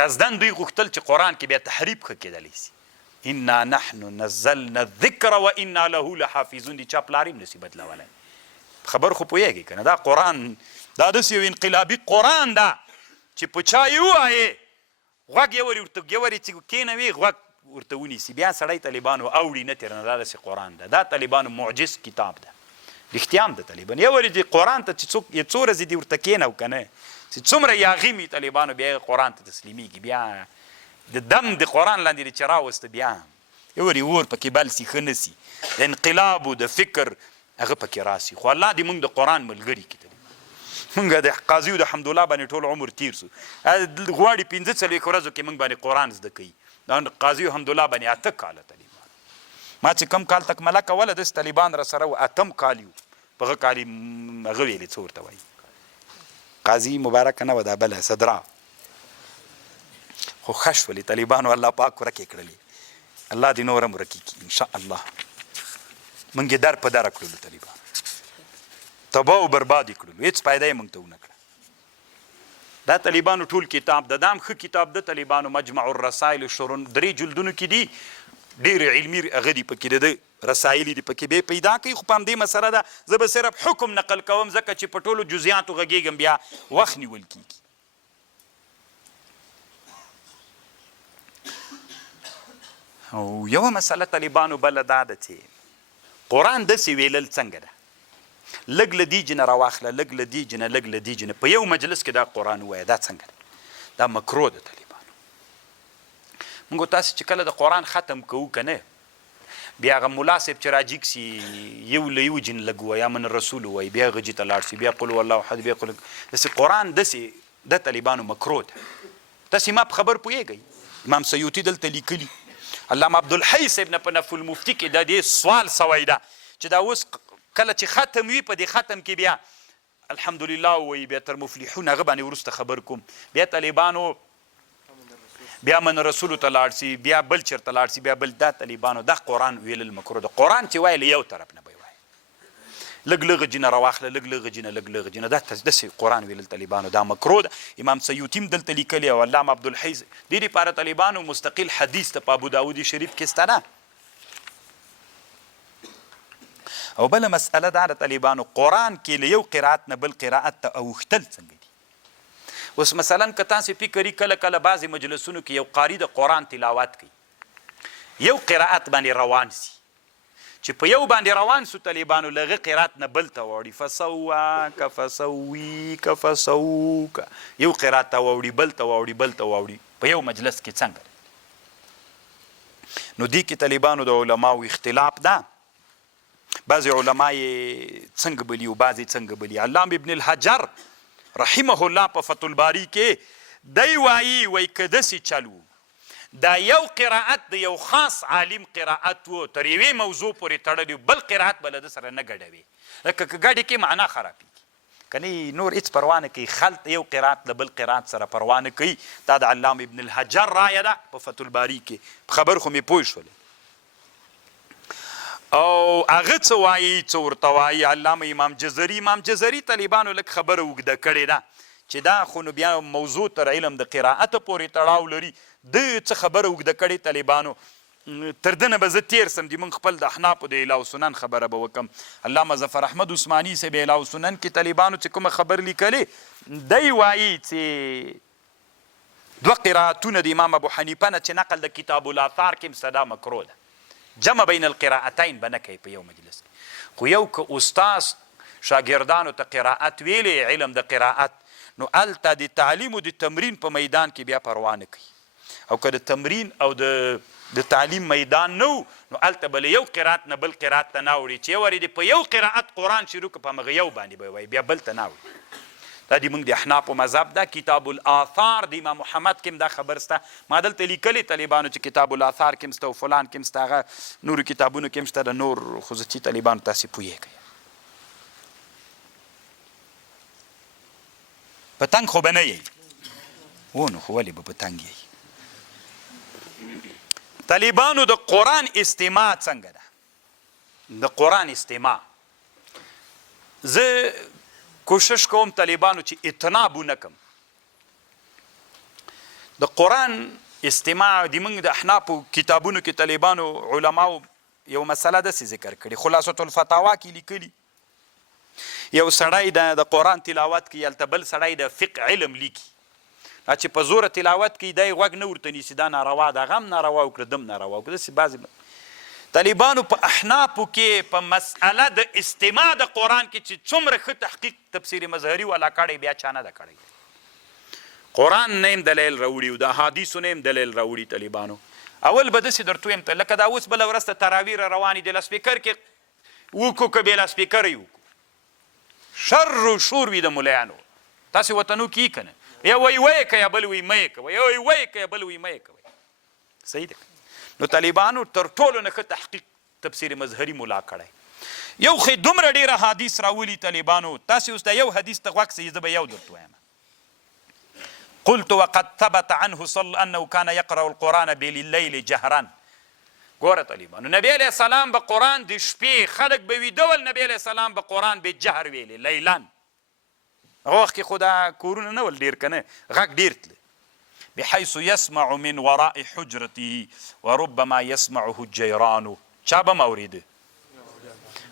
قصدن دوی غوښتل چې قرآن کې بیا تحریف ښه کېدلی سي انا نحن نزلنا الذکر و انا له لحافظون دي چا پلار هم نسي بدلولی خبر خو پوهېږي که نه دا قرآن دا داسې یو انقلابي قرآن ده چې په چا یې ووایې غوږ یې ورې چې کېنوي غوږ ورته ونیسي بیا سړی طالبانو اوړي نه تېره نه دا داسې قرآن ده دا طالبانو معجز کتاب ده رښتیا هم د طالبان یو ورې دې قرآن ته چې څوک یو څو ورځې دې ورته کېنو که نه چې څومره یاغیم وي طالبانو بیا یې قرآن ته تسلیمیږي بیا د دم د قرآن لاندې چې راوسته بیا یو ورې اور پکې بل سي ښه نه سي د انقلاب او د فکر هغه پکې راسي خو الله دې موږ د قرآن ملګري کړي مونږ د قاضي د حمدالله باندې ټول عمر تیر سو غواړي 45 ورځو کې مونږ باندې قرآن زده کوي دا قاضي حمدالله باندې 8 کاله طالبان ما چې کم کال تکمله کوله داسې طالبان را سره و 8 کال یو په هغه کال یې هغه ویلې څه ورته وایي قاضي مبارکه نه وه دا بله صدرا خو ښه شولې طالبانو الله پاک ورکې کړلې الله دې نور هم ورکې کړي انشاءالله مونږ یې در په دره کړلو طالبان تباه و برباد یې کړلو هېڅ فایده یې مونږ ته ونه کړه دا طالبانو ټول کتاب د دام ښه کتاب د طالبانو مجمع الرسایل شرون 3 جلدونو کې دي ډېر علمي هغه دي پکې د رسایل دي پکې به پیدا کوي خو په همدې مسله ده زه به صرف حکم نقل کوم ځکه چې په ټولو جزیاتو غږېږم بیا وخت نیول کېږي او یوه مسله طالبانو بله دا ده چې قرآن داسې ویلل څنګه ده لږ له دې جنه راواخله لږ له دې جنه لږ له دې جنه په یو مجلس کې دا قرآن ووایه دا څنګه ده دا مکرو ده طالبانو موږ تاسو چې کله د قرآن ختم کوو که نه بیا هغه ملا صاحب چې راجیګ سي یو له یو جن لږ ووایي یا من رسول ووایي بیا هغه جي ته لاړ سي بیا قل هو الله احد بیا قل داسې قرآن داسې د طالبانو مکرو ده تاسې ما په خبر پوهېږئ امام سیوطي دلته لیکلي علامه عبدالحی صاحب نه په نفو المفتي کې د دې سوال سوی ده چې دا اوس کله چې ختم وي په دې ختم کې بیا الحمدلله وایي بیا تر مفلحون هغه باندې وروسته خبر کوم بیا طالبانو بیا من رسولو ته لاړ سي بیا بل چېرته لاړ سي بیا بل دا طالبانو دا قرآن ویلل مکرو ده قرآن چې وایي له یو طرف نه به یې وایي لږ لږ جینه راواخله لږ لږ جینه لږ لږ جینه دا داسې قرآن ویلل طالبانو دا مکرو ده امام سیوطي هم دلته لیکلي او علامه عبدالحی دې دپاره طالبانو مستقل حدیث ته په ابوداود شریف کې سته نه او بله مسئله دا د طالبانو قرآن کې له یو قرائت نه بل قرائت ته اوښتل څنګه دي اوس مثلا که تاسې فکر کله کله بعضې مجلسونو کې یو قاري د قرآن تلاوت کوي یو قرائت باندې روان سي چې په یو باندې روان سو طالبانو له هغه قرائت نه بل ته واوړي فسواک فسویک فسوک یو قرائت ته واوړي بل ته واوړي بل ته واوړي په یو مجلس کې څنګه نو دې کې طالبانو د علماو اختلاف ده بعضې علما یې څنګه بلي او بعضې څنګه بلي علام ابن الحجر رحمه الله په فتح الباري کې دی وایي که داسې چل و دا یو قرائت د یو خاص عالم قرائت و تر یوې موضوع پورې تړلی بل قرائت به له ده سره نه ګډوي لکه که ګډې کې معنا خرابېږي که نه نور هېڅ پروا نه کوي خلط یو قرائت له بل قرائت سره پروا نه کوي دا د علام ابن الحجر رایه ده په فتح الباري کې په خبر خو مې پوه شولې او هغه څه وایي څه ورته وایي علامه امام جزري طالبانو لږ خبره اوږده کړې ده چې دا خو نو بیا موضوع تر علم د قرائت پورې تړاو لري د څه خبره اوږده کړې طالبانو تر ده نه به زه تیر سم د موږ خپل د احنافو د اله سنن خبره به وکم علامه ظفر احمد عثماني صاحب اله سنن کې طالبانو چې کومه خبر لیکلې دی وایي چې 2 قرائتونه د امام ابو حنیفه نه چې نقل د کتاب الاتقان کې مستدا مکرو ده جمع بین القراءتین به نه کوي په یو مجلس کې خو یو که استاذ شاګردانو ته قرائت ویلی علم د قرائت نو هلته د تعلیم او د تمرین په میدان کې بیا پروا نه کوي او که د تمرین او د تعلیم میدان نه نو هلته به له یو قرائت نه بل قرائت ته نه اوړي چې یو وارې په یو قرائت قرآن شروع که په همغه یو باندې به وایي بیا بل ته نه اوړي دا د موږ د احنافو مذهب ده کتاب الاثار د امام محمد کې هم دا خبر سته ما دلته لیکلي طالبانو چې کتاب الاثار کې هم سته او فلان کې هم سته هغه نورو کتابونو کې هم شته د نور خصوصي طالبانو تاسې پوهېږئ پتنګ خو به نه یی و نو خو ولې به پتنګ یی طالبانو د قرآن استماع څنګه ده د قرآن استماع زه کوشش کوم طالبانو چې اطناب ونه کم د قرآن استماع د موږ د احنافو کتابونو کې طالبانو علماو یو مسله داسې ذکر کړي خلاصة الفتاوا کې لیکلي یو سړی د قرآن تلاوت کوي هلته بل سړی د فقه علم لیکي چې په زوره تلاوت کوي دی غوږ نه ورته نیسي دا ناروا ده هغه هم ناروا وکړه دم ناروا وکړه داسې بعضې طالبانو په احنافو کې په مسئله د استماع د قرآن کې چې څومره ښه تحقیق تفسیر مظهري والا کړی بیا چا نه ده کړی قرآن نه هم دلیل راوړي او د احادیثو نه هم دلیل راوړي طالبانو اول به داسې درته ویم ته لکه دا اوس بله ورځ ته تراویح را روانې دي لاسپیکر کې وکړو که بې لاسپیکره یې وکړو شر و شور وي د ملیانو تاسې وطنو کې که نه یا وایي ویې که یا بل وایي مه یې کوئ یا وایي ویې که یا بل وایي مه یې کوئ صحیح ده نو طالبانو تر ټولو نه ښه تحقیق تفسیر مظهري ملا کړی یو خو دومره ډېره حدیث راولي طالبانو تاسې اوس دا یو حدیث ته غوږ سئ زه به یو درته وایم قلت وقد ثبت عنه انه كان يقرأ القرآن بالليل جهرا ګوره طالبانو نبی علیه السلام به قرآن د شپې خلک به ویده ول نبی علیه السلام به قرآن به جهر ویلې لیلان هغه وخت کې خو دا کورونه نه ول ډېر که نه غږ ډېر تله بحيث يسمع من وراء حجرته وربما يسمعه الجيران چا به م اورېده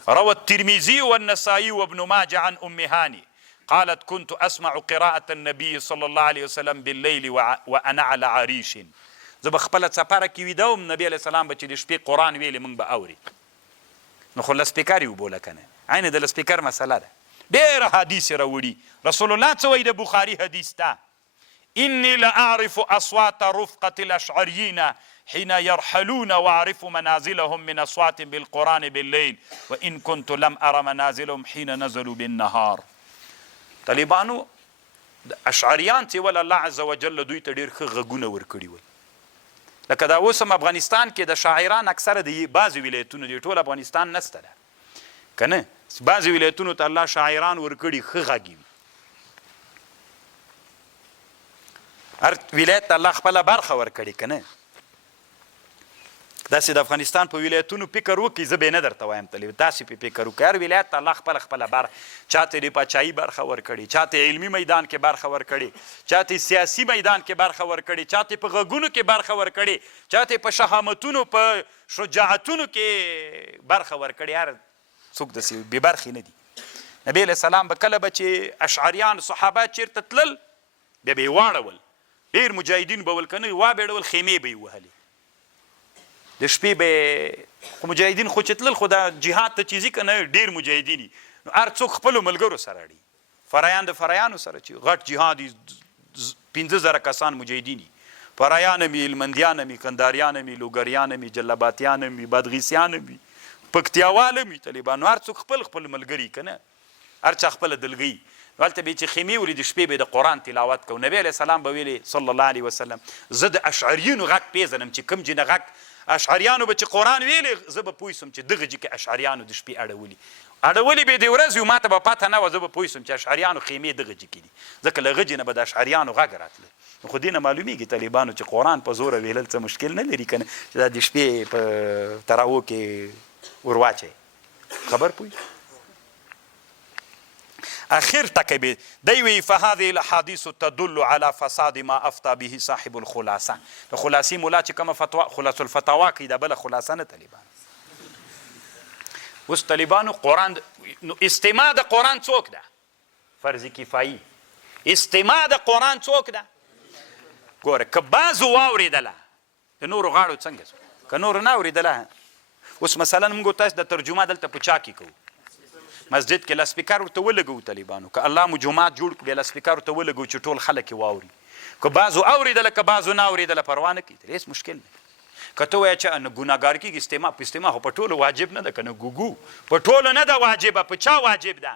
روى الترمذي والنسائي وابن ماجه عن أم هاني قالت كنت أسمع قراءة النبي صلى الله عليه وسلم بالليل وأنا على عريش زه به خپله څپاره کې ویده وم نبي علیه السلام به چې د شپې قرآن ویلې موږ به اوري نو خو لسپیکر یې وبوله که نه عین د لسپیکر مسله ده ډېره حدیث یې راوړي رسول الله څه وایي د بخاري حدیث ته إني لأعرف أصوات رفقة الأشعريين حين يرحلون وأعرف منازلهم من أصوات بالقرآن بالليل وإن كنت لم أرى منازلهم حين نزلوا بالنهار طالبانو اشعریان چې ول الله عز وجل دوی ته ډېر ښه غږونه ورکړي وي لکه دا اوس هم افغانستان کې د شاعران اکثره د بعضې ولایتونو دی ټول افغانستان نسته ده که نه بعضې ولایتونو ته الله شاعران ورکړي ښه غږ وي هر ولایت ته الله خپله برخه ورکړي که نه داسې د افغانستان په ولایتونو فکر وکړي زه به یې نه درته وایم تلې داسې پې فکر وکړي هر ولایت ته الله خپله برخه چا ته د پاچاهي برخه ورکړي چا ته علمي میدان کې برخه ورکړي چا ته سیاسي میدان کې برخه ورکړي چا ته په غږونو کې برخه ورکړي چا ته په شهامتونو په شجاعتونو کې برخه ورکړي هر څوک داسې بې برخې نه دي نبي علیه السلام به کله به چې اشعریان صحابه چېرته تلل بیا به یې واړول ډېر مجاهدین به ول که نه وابېړول خیمې به یې وهلې د شپې به خو مجاهدین خو چې تلل خو دا جهاد ته چې ځي که نه ډېر مجاهدین وي نو هر څوک خپلو ملګرو سره اړي فرایان د فرایانو سره چې غټ جهاد وي 15,000 کسان مجاهدین وي فرایان هم وي هلمندیان هم وي کنداریان هم وي لوګریان هم وي جلباتیان هم وي بادغیسیان هم وي پکتیاوال هم وي طالبان نو هر څوک خپل ملګري که نه هر چا خپله دلګۍ نو هلته به یې چې خیمې ولي د شپې به یې د قرآن تلاوت کوو نبي علیه السلام به ویلې صلی الله علیه وسلم زه د اشعریینو غږ پېژنم چې کوم جنه غږ اشعریانو به چې قرآن ویلې زه به پوه سم چې دغه جې کې اشعریانو د شپې اړولي به یې د ورځې ما ته به پته نه وه زه به پوه سم چې اشعریانو خیمې دغه جې کې دي ځکه له غجې نه به د اشعریانو غږ راتله نو خو دې نه معلومیږي طالبانو چې قرآن په زوره ویلل څه مشکل نه لري که نه چې دا د شپې په تراو کې ورواچئ خبر پوه اخر ټکی به دی وی فهذه الاحاديث تدل على فساد ما افتى به صاحب الخلاصه د خلاصي مولا چې کومه فتوا خلاص الفتاوا کې دا بل خلاصه نه طالبان اوس طالبانو قرآن نو استماع د قرآن څوک ده فرض کفایي استماع د قرآن څوک ده ګوره که بعضو واورېدله د نورو غاړو څنګه که نورو نه اورېدله اوس مثلا موږ تاسو د ترجمه دلته په چا کې کوو مسجد کې لاسپیکر ورته ولګو طالبانو که الله مو جومات جوړ کړو بیا لاسپیکر ورته ولګو چې ټول خلک یې واوري که بعضو اورېدله که بعضو نه اورېدله پروا نه کوي هېڅ مشکل نه که ته وایې چې نه ګناهګار کېږي استماع په استماع خو په ټولو واجب نه ده که نه ګوګو په ټولو نه ده واجبه په چا واجب ده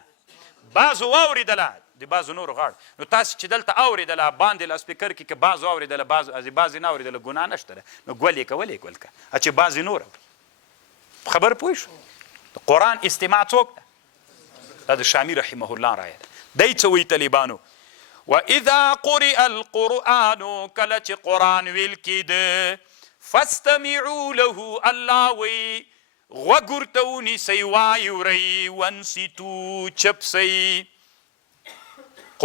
بعضو واورېدله د بعضو نورو غاړو نو تاسې چې دلته اورېدله باندې لاسپیکر کې که بعضو اورېدله بعضې نه اورېدله ګناه نشته ده نو ګول یې کول یې ګول که چې بعضې نور اوري خبر پوه شو د قرآن استماع څوک ده دا د شامي رحمه الله رایه ده دی څه وایي طالبانو واذا قرئ القرآن کله چې قرآن ویل کېده فاستمعوا له الله وی غوږ ورته ونیسئ واورئ وانصتو چپ سئ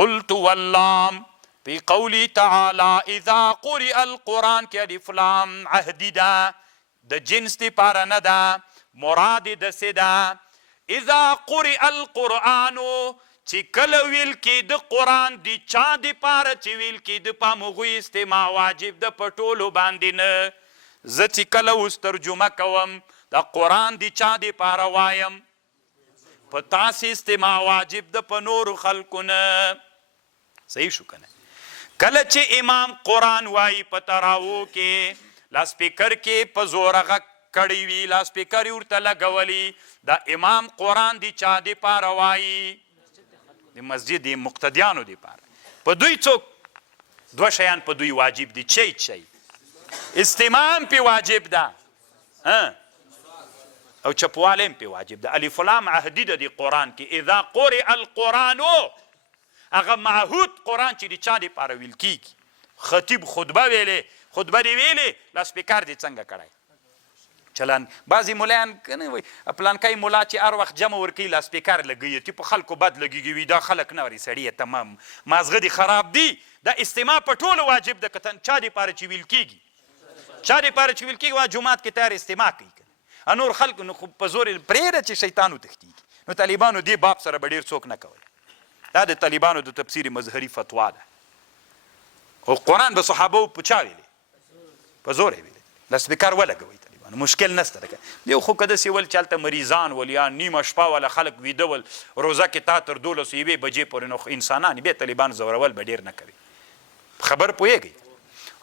قلت واللام في قوله تعالى اذا قرئ القرآن کې الف لام عهدي ده د جنس دپاره نه ده مراد یې داسې ده اذا قرئ القرآن چې کله ویل کېده قرآن د چا دپاره چې ویل کېده په هغوی استماع واجب ده په ټولو باندې نه زه چې کله اوس ترجمه کوم د قرآن د چا دپاره وایم په تاسې استماع واجب ده په نورو خلکو نه صحیح شو که نه کله چې امام قرآن وایي په تراو کې لاسپیکر کې په زوره غږ کړی وي لاسپیکر یې ورته لګولی دا امام قرآن د چا دپاره وایي د مسجد د مقتدیانو دپاره په دوی څوک دوه شیان په دوی واجب دي چی استماع هم پې واجب ده او چپوالی هم پې واجب ده الف لام عهدي ده دې قرآن کې اذا قرئ القرآن هغه معهود قرآن چې د چا دپاره ویل کېږي خطیب خطبه دې ویلې لاسپیکر دې څنګه کړی چلان بعضې ملایان کنه وایي پلانکی ملا چې هر وخت جمع ورکوي لاسپیکر لګوي تی په خلکو بد لګېږي وي دا خلک نه وري سړیه تمام مازغه دې خراب دي دا استماع په ټولو واجب ده که چا دپاره چې ویل کېږي جومات کې تیار استماع کوي که نور خلکو نو خو په زور پرېږده چې شیطان وتښتېږي نو طالبانو دې باب سره به ډېر څوک نه کولی دا د طالبانو د تفسیر مظهري فتوا ده او قرآن به صحابو په چا ویلې په زور یې ویلې لاسپیکر ولګوئ طالبانو مشکل نشته ده دیو خو که داسې ول چې هلته مریضان ول یا نیمه شپه والا خلک ویده ول روزه کې تا تر 12 یوې بجې پورې نو انسانان بیا طالبان زورول به ډېر نه کوي خبر پوهېږئ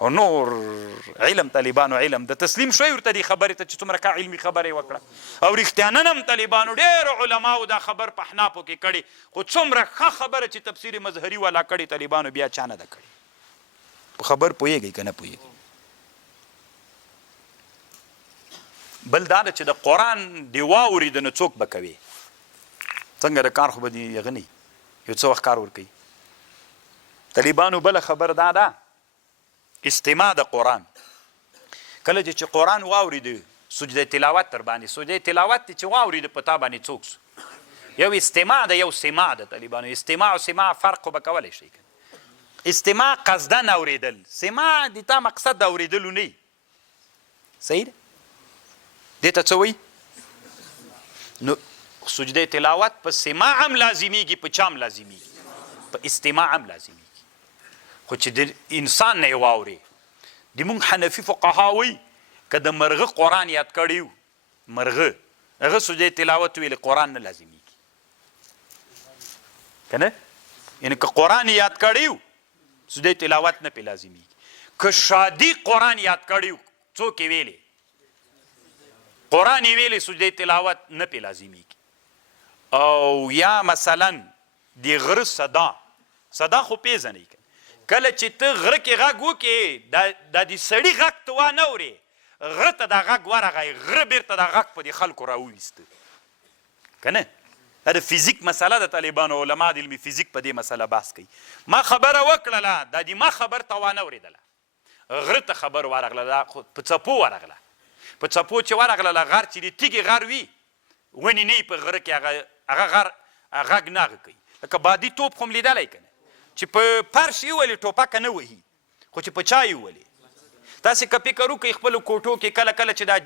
او نور علم طالبانو علم د تسلیم شوی ورته دې خبرې ته چې څومره کا علمي خبرې وکړه او رښتیانن هم طالبانو ډېرو علماو دا خبر په احنافو کې کړې خو څومره ښه خبره چې تفسیر مظهري والا کړې طالبانو بیا چا نه ده کړې په خبر پوهېږئ که نه پوهېږئ بل دا ده چې د قرآن دې واورېده نو څوک به کوي څنګه د کار خو به دې هغه نه یو څه وخت کار ورکوي طالبانو بله خبر دا ده استماع د قرآن کله چې قرآن واورېده سجده تلاوت در باندې سجده تلاوت چې واورېده په تا باندې څوک یو استماع ده یو سماع ده طالبانو استماع او سماع فرق خو به کولی شئ استماع قصدن اورېدل سماع د تا مقصد د اورېدلو نه صحیح ده دې ته څه وایي نو سجده تلاوت په سماع هم لازمیږي په چا هم لازمیږي په استماع هم لازمیږي خو چې د انسان نه یې واورې د مونږ حنفي فقها وایي که د مرغه قرآن یاد کړی و مرغه هغه سجده تلاوت ویلې قرآن نه لازمیږي که نه یعنې که قرآن یاد کړی و سجده تلاوت نه پې لازمیږي که شادي قرآن یاد کړی و څوک یې ویلې قرآن یې ویلې سجده تلاوت نه پې لازمیږي او یا مثلا د غره صدا خو پیژنئ کله چې ته غره کې غږ وکړې دا د سړي غږ ته وانه اورې غره ته دا غږ ورغی غره بیرته دا غږ په دې خلکو راوویسته که نه دا د فیزیک مسله د طالبانو علما د علمي فیزیک په دې مسله بحث کوي ما خبره وکړله دا د ما خبر ته وانه اورېدله غره ته خبر ورغله دا په څپو ورغله په څپو چې ورغله غر چې د تیږې غر وي ونې نه په غره کې هغه غر غږ نه هغه کوي لکه بادي توپ خو م لیدلی که نه چې په فرش یې ولې ټوپکه نه وهي خو چې په چا یې ولې تاسې که فکر وکړئ خپلو کوټو کې کله کله چې دا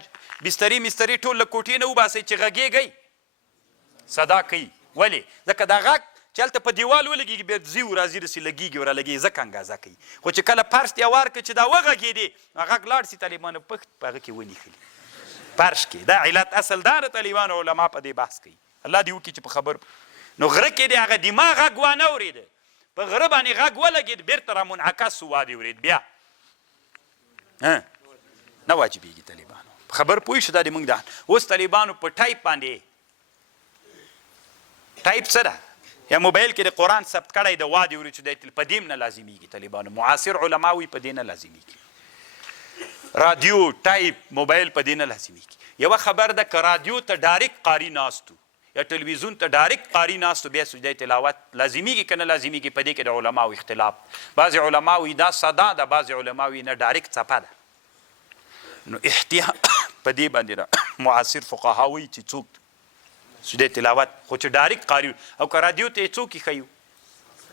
بستري مستري ټول له کوټې نه وباسئ چې غږېږئ صدا کوي ولې ځکه دا غږ چې هلته په دیوال ولګېږي بیا ځي راځي داسې لګېږي ورالګېږي ځکه انګازه کوي خو چې کله فرش ته وار کړي چې دا وغږېدې غږ لاړ شي طالبانو پښت په هغه کې ونیښلي فرش کې دا علت اصل دا د طالبانو علما په دې بحث کوي الله دې وکړي چې په خبر نو غره کې د هغه دماغ غږ وانه اورېده په غره باندې غږ ولګېد بیرته را منعکس سو وادې ورېد بیا نه واجبېږي طالبانو خبر پوه شو دا د مونږ ده اوس طالبانو په ټایپ باندې ټایپ څه ده یا موبایل کې د قرآن ثبت کړی د وادې ورې چې دی په دې نه لازمیږي طالبانو معاصر علما وایي په دې نه لازمیږي رادیو ټایپ موبایل په دې نه لازمیږي یوه خبر ده که رادیو ته ډایرکټ قاري ناست یا تلویزیون ته ډایرکټ قاري ناست بیا سجده تلاوت لازمیږي که نه لازمیږي په دې کې د علماو اختلاف بعضې علما وایي دا صدا ده بعضې علما وایي نه ډایرکټ څپه ده نو احتیاط په دې باندې معاصر فقها وایي چې څوک سجده تلاوت خو چې ډایرکټ قاري او که رادیو ته یې څوک ایښی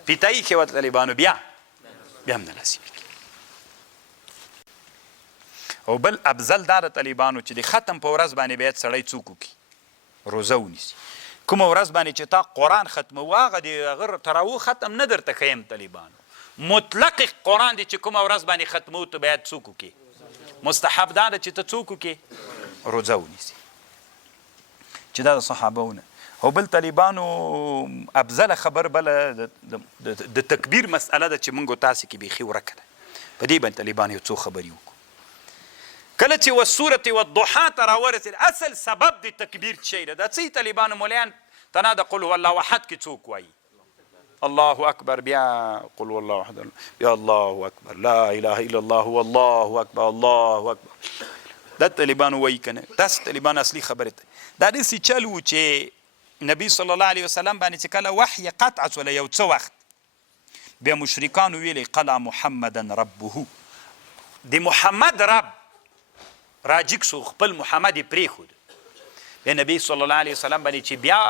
پیته یې ایښې وه طالبانو بیا هم نه لازمیږي او بل افضل دا د طالبانو چې د ختم په ورځ باندې باید سړی څوک وکړي روزه ونیسي کومه ورځ باندې چې تا قرآن ختموه هغه د هغه تراویح ختم نه درته ښیم طالبانو مطلق قرآن دی چې کومه ورځ باندې ختموه ته باید څوک وکړي مستحب دا ده چې ته څوک وکړي روزه ونیسي چې دا د صحابهونه او بل طالبانو افضله خبر بله د تکبیر مسئله ده چې موږ تاسې کې بیخي ورکه ده په دې باندې طالبان یو څو خبرې وکړو کله چې والسورة والضحا ته راورسېد اصل سبب د تکبیر څه دی دا څه طالبانو مولیان تنا د قل هو الله احد کې څوک وایي الله اکبر بیا قل هو الله احد بیا الله اکبر لا اله الا الله والله اکبر الله اکبر. دا طالبانو وایي که نه؟ داسې طالبان اصلي خبرې ته دا داسې چل و چې نبي صلی الله علیه وسلم باندې چې کله وحی قطع شوله یو څه وخت بیا مشرکانو ویلی قلع محمدا ربه د محمد رب راجګ سو خپل محمد یې پرېښود بیا نبی صلی الله علیه وسلم باندې چې بیا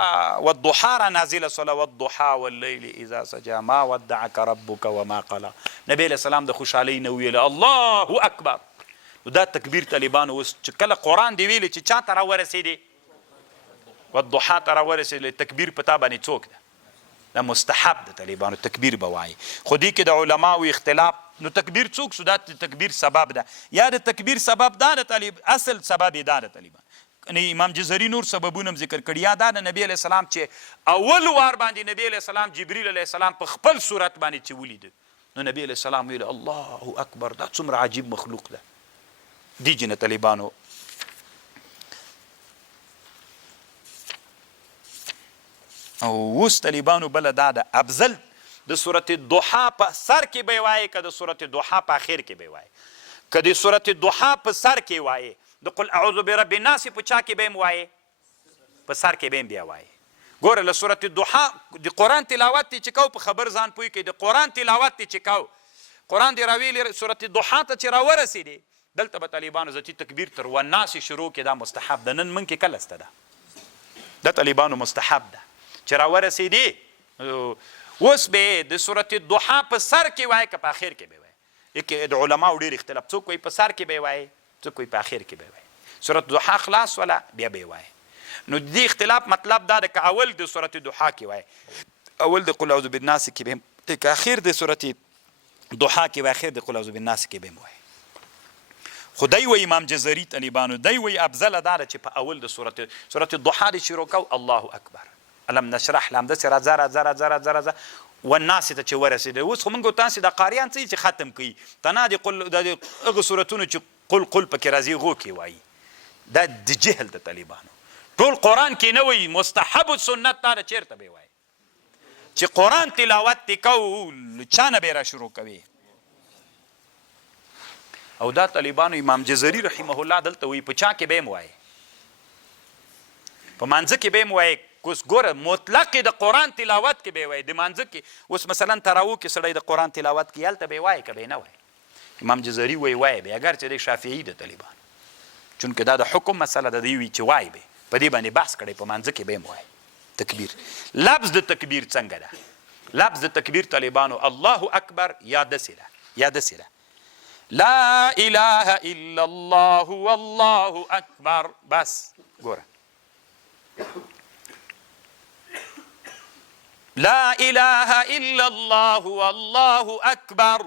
والضحا را نازله سوله والضحا واللیل اذا سجا ما ودعک ربک وما قلا. نبی علیه السلام د خوشحالۍ نه ویله الله اکبر. دا تکبیر طالبانو اوس چې کله قرآن دی ویلی چې چا ته راورسېدې والضحا ته راورسېدلی تکبیر په تا باندې څوک ده؟ دا مستحب د طالبانو تکبیر به وایي. خو دې کې د علماو اختلاف نو تکبیر څوک شو؟ دا د تکبیر سبب ده یا د تکبیر سبب دا د طالب اصل سبب یې دا د طالبان یعنی امام جزري نور سببونه هم ذکر کړي. یا دا د نبی علیه السلام چې اول وار باندې نبی علیه السلام جبریل علیه السلام په خپل صورت باندې چې ولیده نو نبی علیه السلام ویل الله اکبر. دا څومره عجیب مخلوق ده. دیجی نه طالبانو او اوس طالبانو بله دا ده افضل د صورت ضحا په سر کې به یې وایې که د صورت ضحا په اخر کې به یې وایې. که د صورت ضحا په سر کې وایې د قل اعوذ برب الناس په چا کې به هم وایې په سر کې به هم بیا وایې. ګوره له صورت ضحا د قرآن تلاوت دی چې کو په خبر ځان پوه کوي د قرآن تلاوت دی چې کو قرآن دی راویلې صورت ضحا ته چې راورسېدې دلته به طالبانو ذاتي تکبیر تر والناس شروع کې دا مستحب ده. نن من کې کله سته ده د طالبانو مستحب ده چې راورسېدې اوس به د صورت ضحا په سر کې وایي که په اخر کې به وایي. د علماو ډېر اختلاف څوک وایي په سر کې به وایي څوک وایي په اخر کې به وایي. صورت ضحا خلاص ولا بیا به وایي. نو د دې اختلاف مطلب دا ده که اول د صورت ضحا کې وایي اول د قل اعوذ بالناس کې به هم که اخر د صورت ضحا کې وایي اخر د قل اعوذ بالناس کې به هم وایي. خو دی وایي امام جزري طالبانو دی وایي افضله دا ده چې په اول د صورت ضحا د شروع کو الله اکبر الم نشرح له همداسې راځه راځه راځه راځه راځه والناسې ته چې ورسېده. اوس خو موږ تاسې د قاریان څه چې ختم کوي تنا د هغه صورتونو چې قل پکې راځي هغو کې وایي. دا د جهل د طالبانو ټول قرآن کې نه وایي مستحب سنت دا ده چېرته به وایي چې قرآن تلاوت دې کو چا نه به را شروع کوي. او دا طالبانو امام جزري رحمه الله دلته وایي په چا کې به هم وایي په مانځه کې به هم وایي. اوس ګوره مطلق د قرآن تلاوت کې به وایي د مانځه کې اوس مثلا تراوو کې سړی د قرآن تلاوت کې هلته به وایي که به نه وایي. امام جزري وایي به اگر چې د شافعي د طالبان چونکه دا د حکم مسله ده دوی وایي چې وایي به په دې باندې بحث کړی په مانځه کې به هم وایي. تکبیر لفظ د تکبیر څنګه ده؟ لفظ د تکبیر طالبانو الله اکبر یا داسې ده لا اله الا الله والله اکبر. بس ګوره لا اله الا الله والله اکبر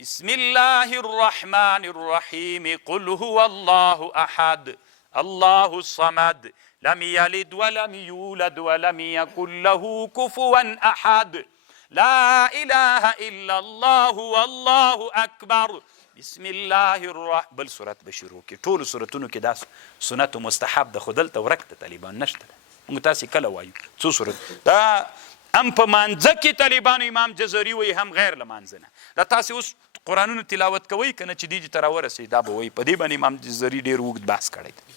بسم الله الرحمن الرحیم قل هو الله احد الله الصمد لم يلد ولم يولد ولم يكن له كفوا احد لا اله الا الله والله اکبر بسم الله الرحمن. بل صورت به شروع کې ټولو صورتونو کې دا سنت و مستحب ده خو دلته ورک د طالبان نشته ده. موږ تاسې کله وایو څو صورت دا هم په مانځه کې طالبانو امام جزري وایي هم غیر له مانځه نه. دا تاسې اوس قرآنونو تلاوت کوئ که نه چې دې ته راورسئ دا به وایي. په دې باندې امام جزري ډېر اوږد بحث کړی دی.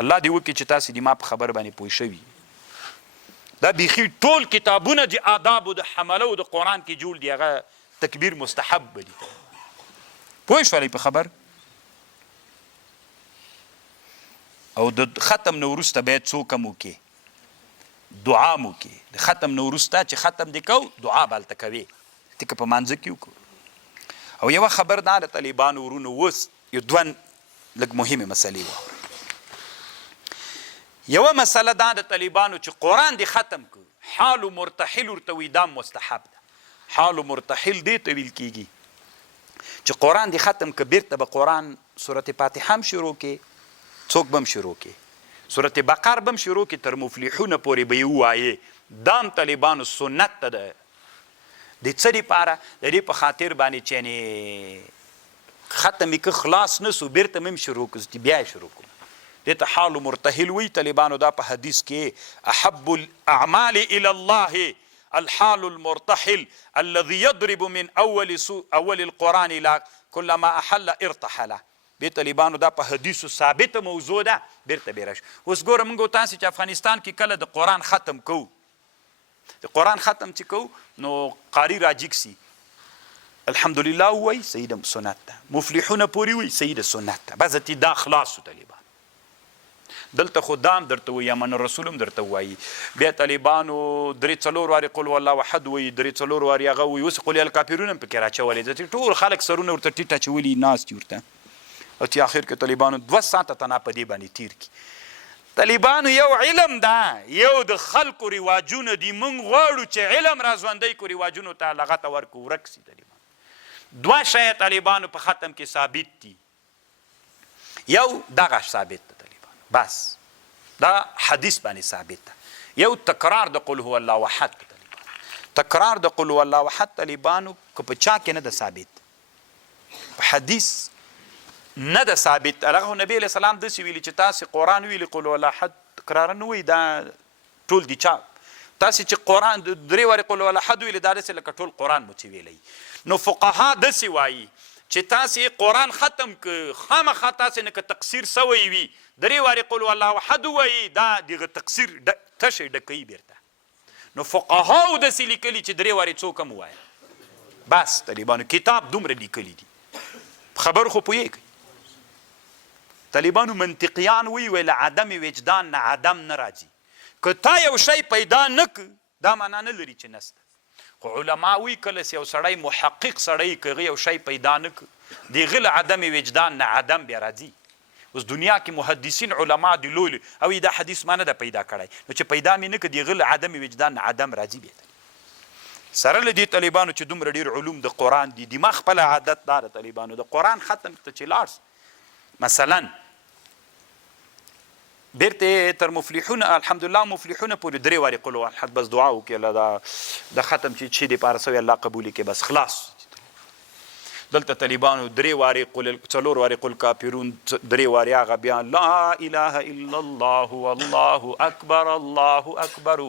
الله دې وکړي چې تاسې د ما په خبر باندې پوه شوي. دا بیخي ټول کتابونه د آدابو د حمله او د قرآن کې جوړ دي هغه تکبیر مستحب به دي. پوه شولئ په خبر؟ او د ختم نه وروسته باید څوک هم وکړي دعا مو کې. د ختم نه وروسته چې ختم دې کو دعا به هلته کوې ته که په مانځه کې وکړو. او یوه خبر دا د طالبانو ورونو اوس یو دوه لږ مهمې مسلې واورئ. یوه مسله دا د طالبانو چې قرآن دې ختم کړو حال مرتحل ورته وایي دا مستحب ده. حال مرتحل دې ته ویل کېږي چې قرآن دې ختم که بیرته به قرآن صورت فاتحه هم شروع کې څوک به هم شروع کې صورت بقر به هم شروع کې تر مفلحونه پورې به یې ووایې. دا هم طالبانو سنت ته ده. د څه دپاره د دې په خاطر باندې چې یعنې ختم یې که خلاص نه سو بیرته مې هم شروع کړو بیا یې شروع کړو. دې ته حال مرتحل وایي طالبانو. دا په حدیث کې احب الاعمال الى الله الحال المرتحل الذي يضرب من اول القرآن الى كلما احل ارتحل. دې طالبانو دا په حدیثو ثابته موضوع ده. بیرته به راشو. اوس ګوره موږ تاسې چې افغانستان کې کله د قرآن ختم کوو، د قرآن ختم چې کوو نو قاري راجیک سي الحمدلله وایي صحیح د سنت ده، مفلحونه پورې وایي صحیح د سنت ده، بس دا خلاص شو. طالبان دلته خو دام درته وایي، امن رسول هم درته وایي، بیا طالبانو 3-4 وارې قل والله احد وایي، 3-4 وارې هغه وایي. اوس قل یا الکافرون هم پکې راچولې، ټول خلک سرونه ورته ټیټ اچولي ناست دي ورته، او چې اخر کې طالبانو 2 ساعته تنا په دې باندې تیر کړي. طالبانو یو علم ده، یو د خلکو رواجونه دي. موږ غواړو چې علم را ژوندی کړو، رواجونو ته لغته ورکړو، ورک سي. طالبان 2 شی طالبانو په ختم کې ثابت دي. یو دغه ثابت ده طالبانو، بس دا حدیث باندې ثابت ده. یو تکرار د قل هو الله احد. طالبان تکرار د قل هو الله احد طالبانو که په چا کې نه ده ثابت، په حدیث نه ده ثابت. هغه نبی علیه السلام داسې ویلي چې تاسې قرآن ویلي قل هو الله احد تکرار نه وایي، دا ټول دي چا. تاسې چې قرآن 3 وارې قل هو الله احد ویلي، دا داسې لکه ټول قرآن مو چې ویلی. نو فقها داسې وایي چې تاسې قرآن ختم که خامخا تاسې نه که تقصیر سوی وي 3 وارې قل هو الله احد وایي، دا دغه تقصیر تشی ډکوي بیرته. نو فقهاو داسې لیکلي چې 3 وارې څوک هم ووایه. بس طالبانو کتاب دومره لیکلي دي، خبر خو پوهېږئ. طالبانو منطقیان وی له عدم وجدان نه عدم نه راځي. که تا یو شی پیدا نه که دا معنا نه لري چې نسته. خو علما وی کله یو سړی محقق سړی که هغه یو شی پیدا نه که د هغه له عدم وجدان نه عدم بیا راځي. اوس دنیا کې محدثین علما دي لولي او دا حدیث ما نه ده پیدا کړی، نو چې پیدا مې نه که د هغه له عدم وجدان نه عدم راځي. بیا سره له دې طالبانو چې دومره ډېر علوم د قرآن دي، دماغ خپله عادت دا ده طالبانو د قرآن ختم ته چې لاړ مثلا بیرته تر مفلحون الحمدلله مفلحون پورې 3 وارې قل هو احد بس دعا وکړي الله د ختم چې دپاره سوی الله قبول کړي، بس خلاص. دلته طالبانو 3 وارې قل 4 وارې قل کافرون 3 وارې هغه بیا لا اله الا الله والله اکبر الله اکبر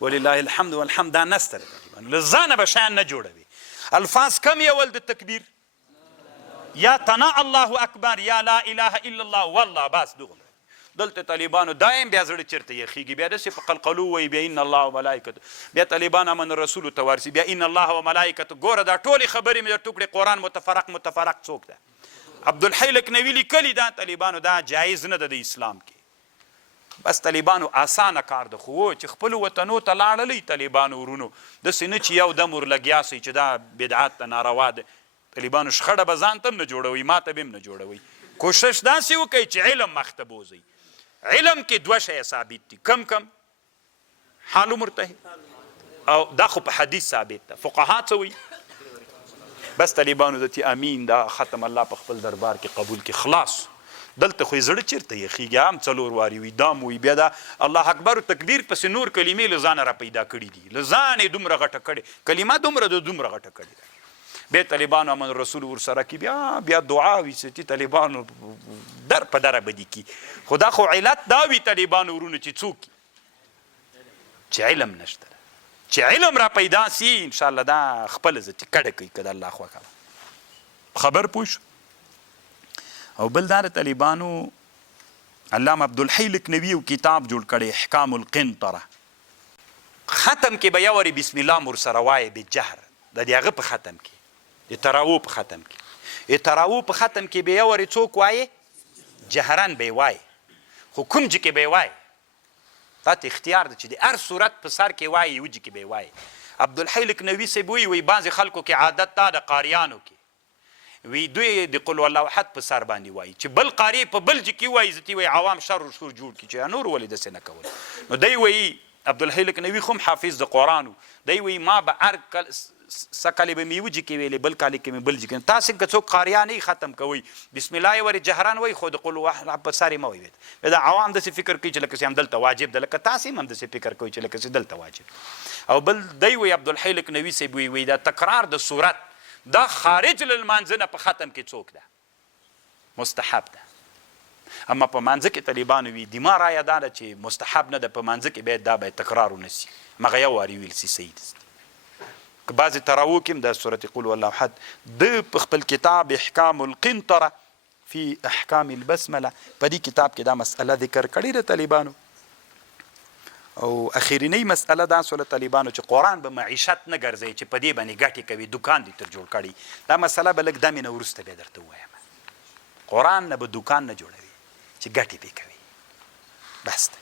ولله الحمد والحمد دا نسته طالبانو له ځانه به شیان نه جوړوي. الفاظ کم یول د تکبیر یا تنا الله اکبر یا لا اله الا الله والله، بس دغه. دلته طالبانو دایم بیا زړه چېرته یخېږي، بیا داسې په قلقلو وایي، بیا ان الله وملائکته، بیا طالبان امن رسولو ته ورسي، بیا ان الله وملائکته. ګوره دا ټولې خبرې مې درته وکړې. قرآن متفرق څوک ده؟ عبدالحی لکنوي لیکلي دا طالبانو دا جایز نه ده د اسلام کې. بس طالبانو آسانه کار ده، خو چې خپلو وطنو ته لاړلی طالبانو ورونو داسې نه چې یو دم ورلګیا سئ چې دا بدعت ده ناروا ده. طالبانو شخړه به ځان ته هم نه جوړوئ، ما ته به هم نه جوړوئ. کوشش داسې وکئ چې علم مخ ته بوځئ. علم کې 2 شی ثابت دي، کم حال مرتحل او دا خو په حدیث ثابت ده. فقها څه وایي؟ بس طالبانو دتي امین دا ختم الله په خپل دربار کې قبول کې خلاص. دلته خو زړه چیرته یخېږي، هم 4 وارې وي دام وي، بیا دا الله اکبر تکبیر پسې نور کلمې له ځانه را پیدا کړي دي، له ځانه دومره غټه کړې کلمه دومره غټه کړې ده. بیا طالبانو امن رسول ورسره کې بیا دعا وي چې طالبانو در په دره بدي کی. خدا خو علت دا وي طالبانو ورونو چې څوک چې علم نشته، چې علم را پیدا سي انشاءالله دا خپل عزت کډه کوي که د الله خوښه. خبر پوه شو؟ او بل دا د طالبانو علامه عبدالحی لکنوي یو کتاب جوړ کړی احکام القنطره. ختم کې به یو وارې بسم الله ورسره وایې بالجهر، د دې هغه په ختم کې د تراو په ختم کې تراو په ختم کې به یو وارې څوک وایې جهرن به یې وایې، خو کوم جې کې به یې وایې تا ته اختیار ده چې د هر صورت په سر کې وایې یو جې کې به یې وایې. عبدالحی لکنوي صاحب وایي بعضې خلکو کې عادت دا د قاریانو کې وی دوی د قل والله احد په سر باندې وایي چې بل قاری په بل جې کې وایي ځتې وایي عوام شر جوړ کړي چې نور ولې داسې نه کول. نو دی وایي عبدالحی لکنوي خو هم حافظ د قرآن و، دی وایي ما به هر څه کالې به مې یو جې کې ویلې بل کالې کې مې بل جې کې. تاسې که څوک قاریان یې ختم کوئ بسم الله یې ورې جهران وایي، خو د قل والله په سر یې مه وایي. دا عوام داسې فکر کوي چې لکه چې هم دلته واجب ده، لکه تاسې هم همداسې فکر کوئ چې لکه چې دلته واجب. او بل دی وایي عبدالحی لکنوي صاحب وایي دا تکرار د صورت دا خارج للمانځه نه په ختم کې څوک ده مستحب ده. اما په مانځه کې طالبانو وي دما رایه دا ده چې مستحب نه ده په مانځه کې باید دا باید تکرار ونه سي مغه یو واري ویل سي صحیح ده که بعضې تراو کې هم د سورت قل والله احد د په خپل کتاب احکام القنطره فی احکام البسمله په دې کتاب کې دا مسئله ذکر کړې ده طالبانو او اخرینی مسئله دا سوله طالبانو چې قرآن به معیشت نه ګرځوي چې په دې باندې ګټې کوي دکان دې تر جوړ کړي دا مسئله به لږ دمې نه وروسته بیا درته ووایم قرآن نه به دکان نه جوړوي چې ګټې پې کوي بس ده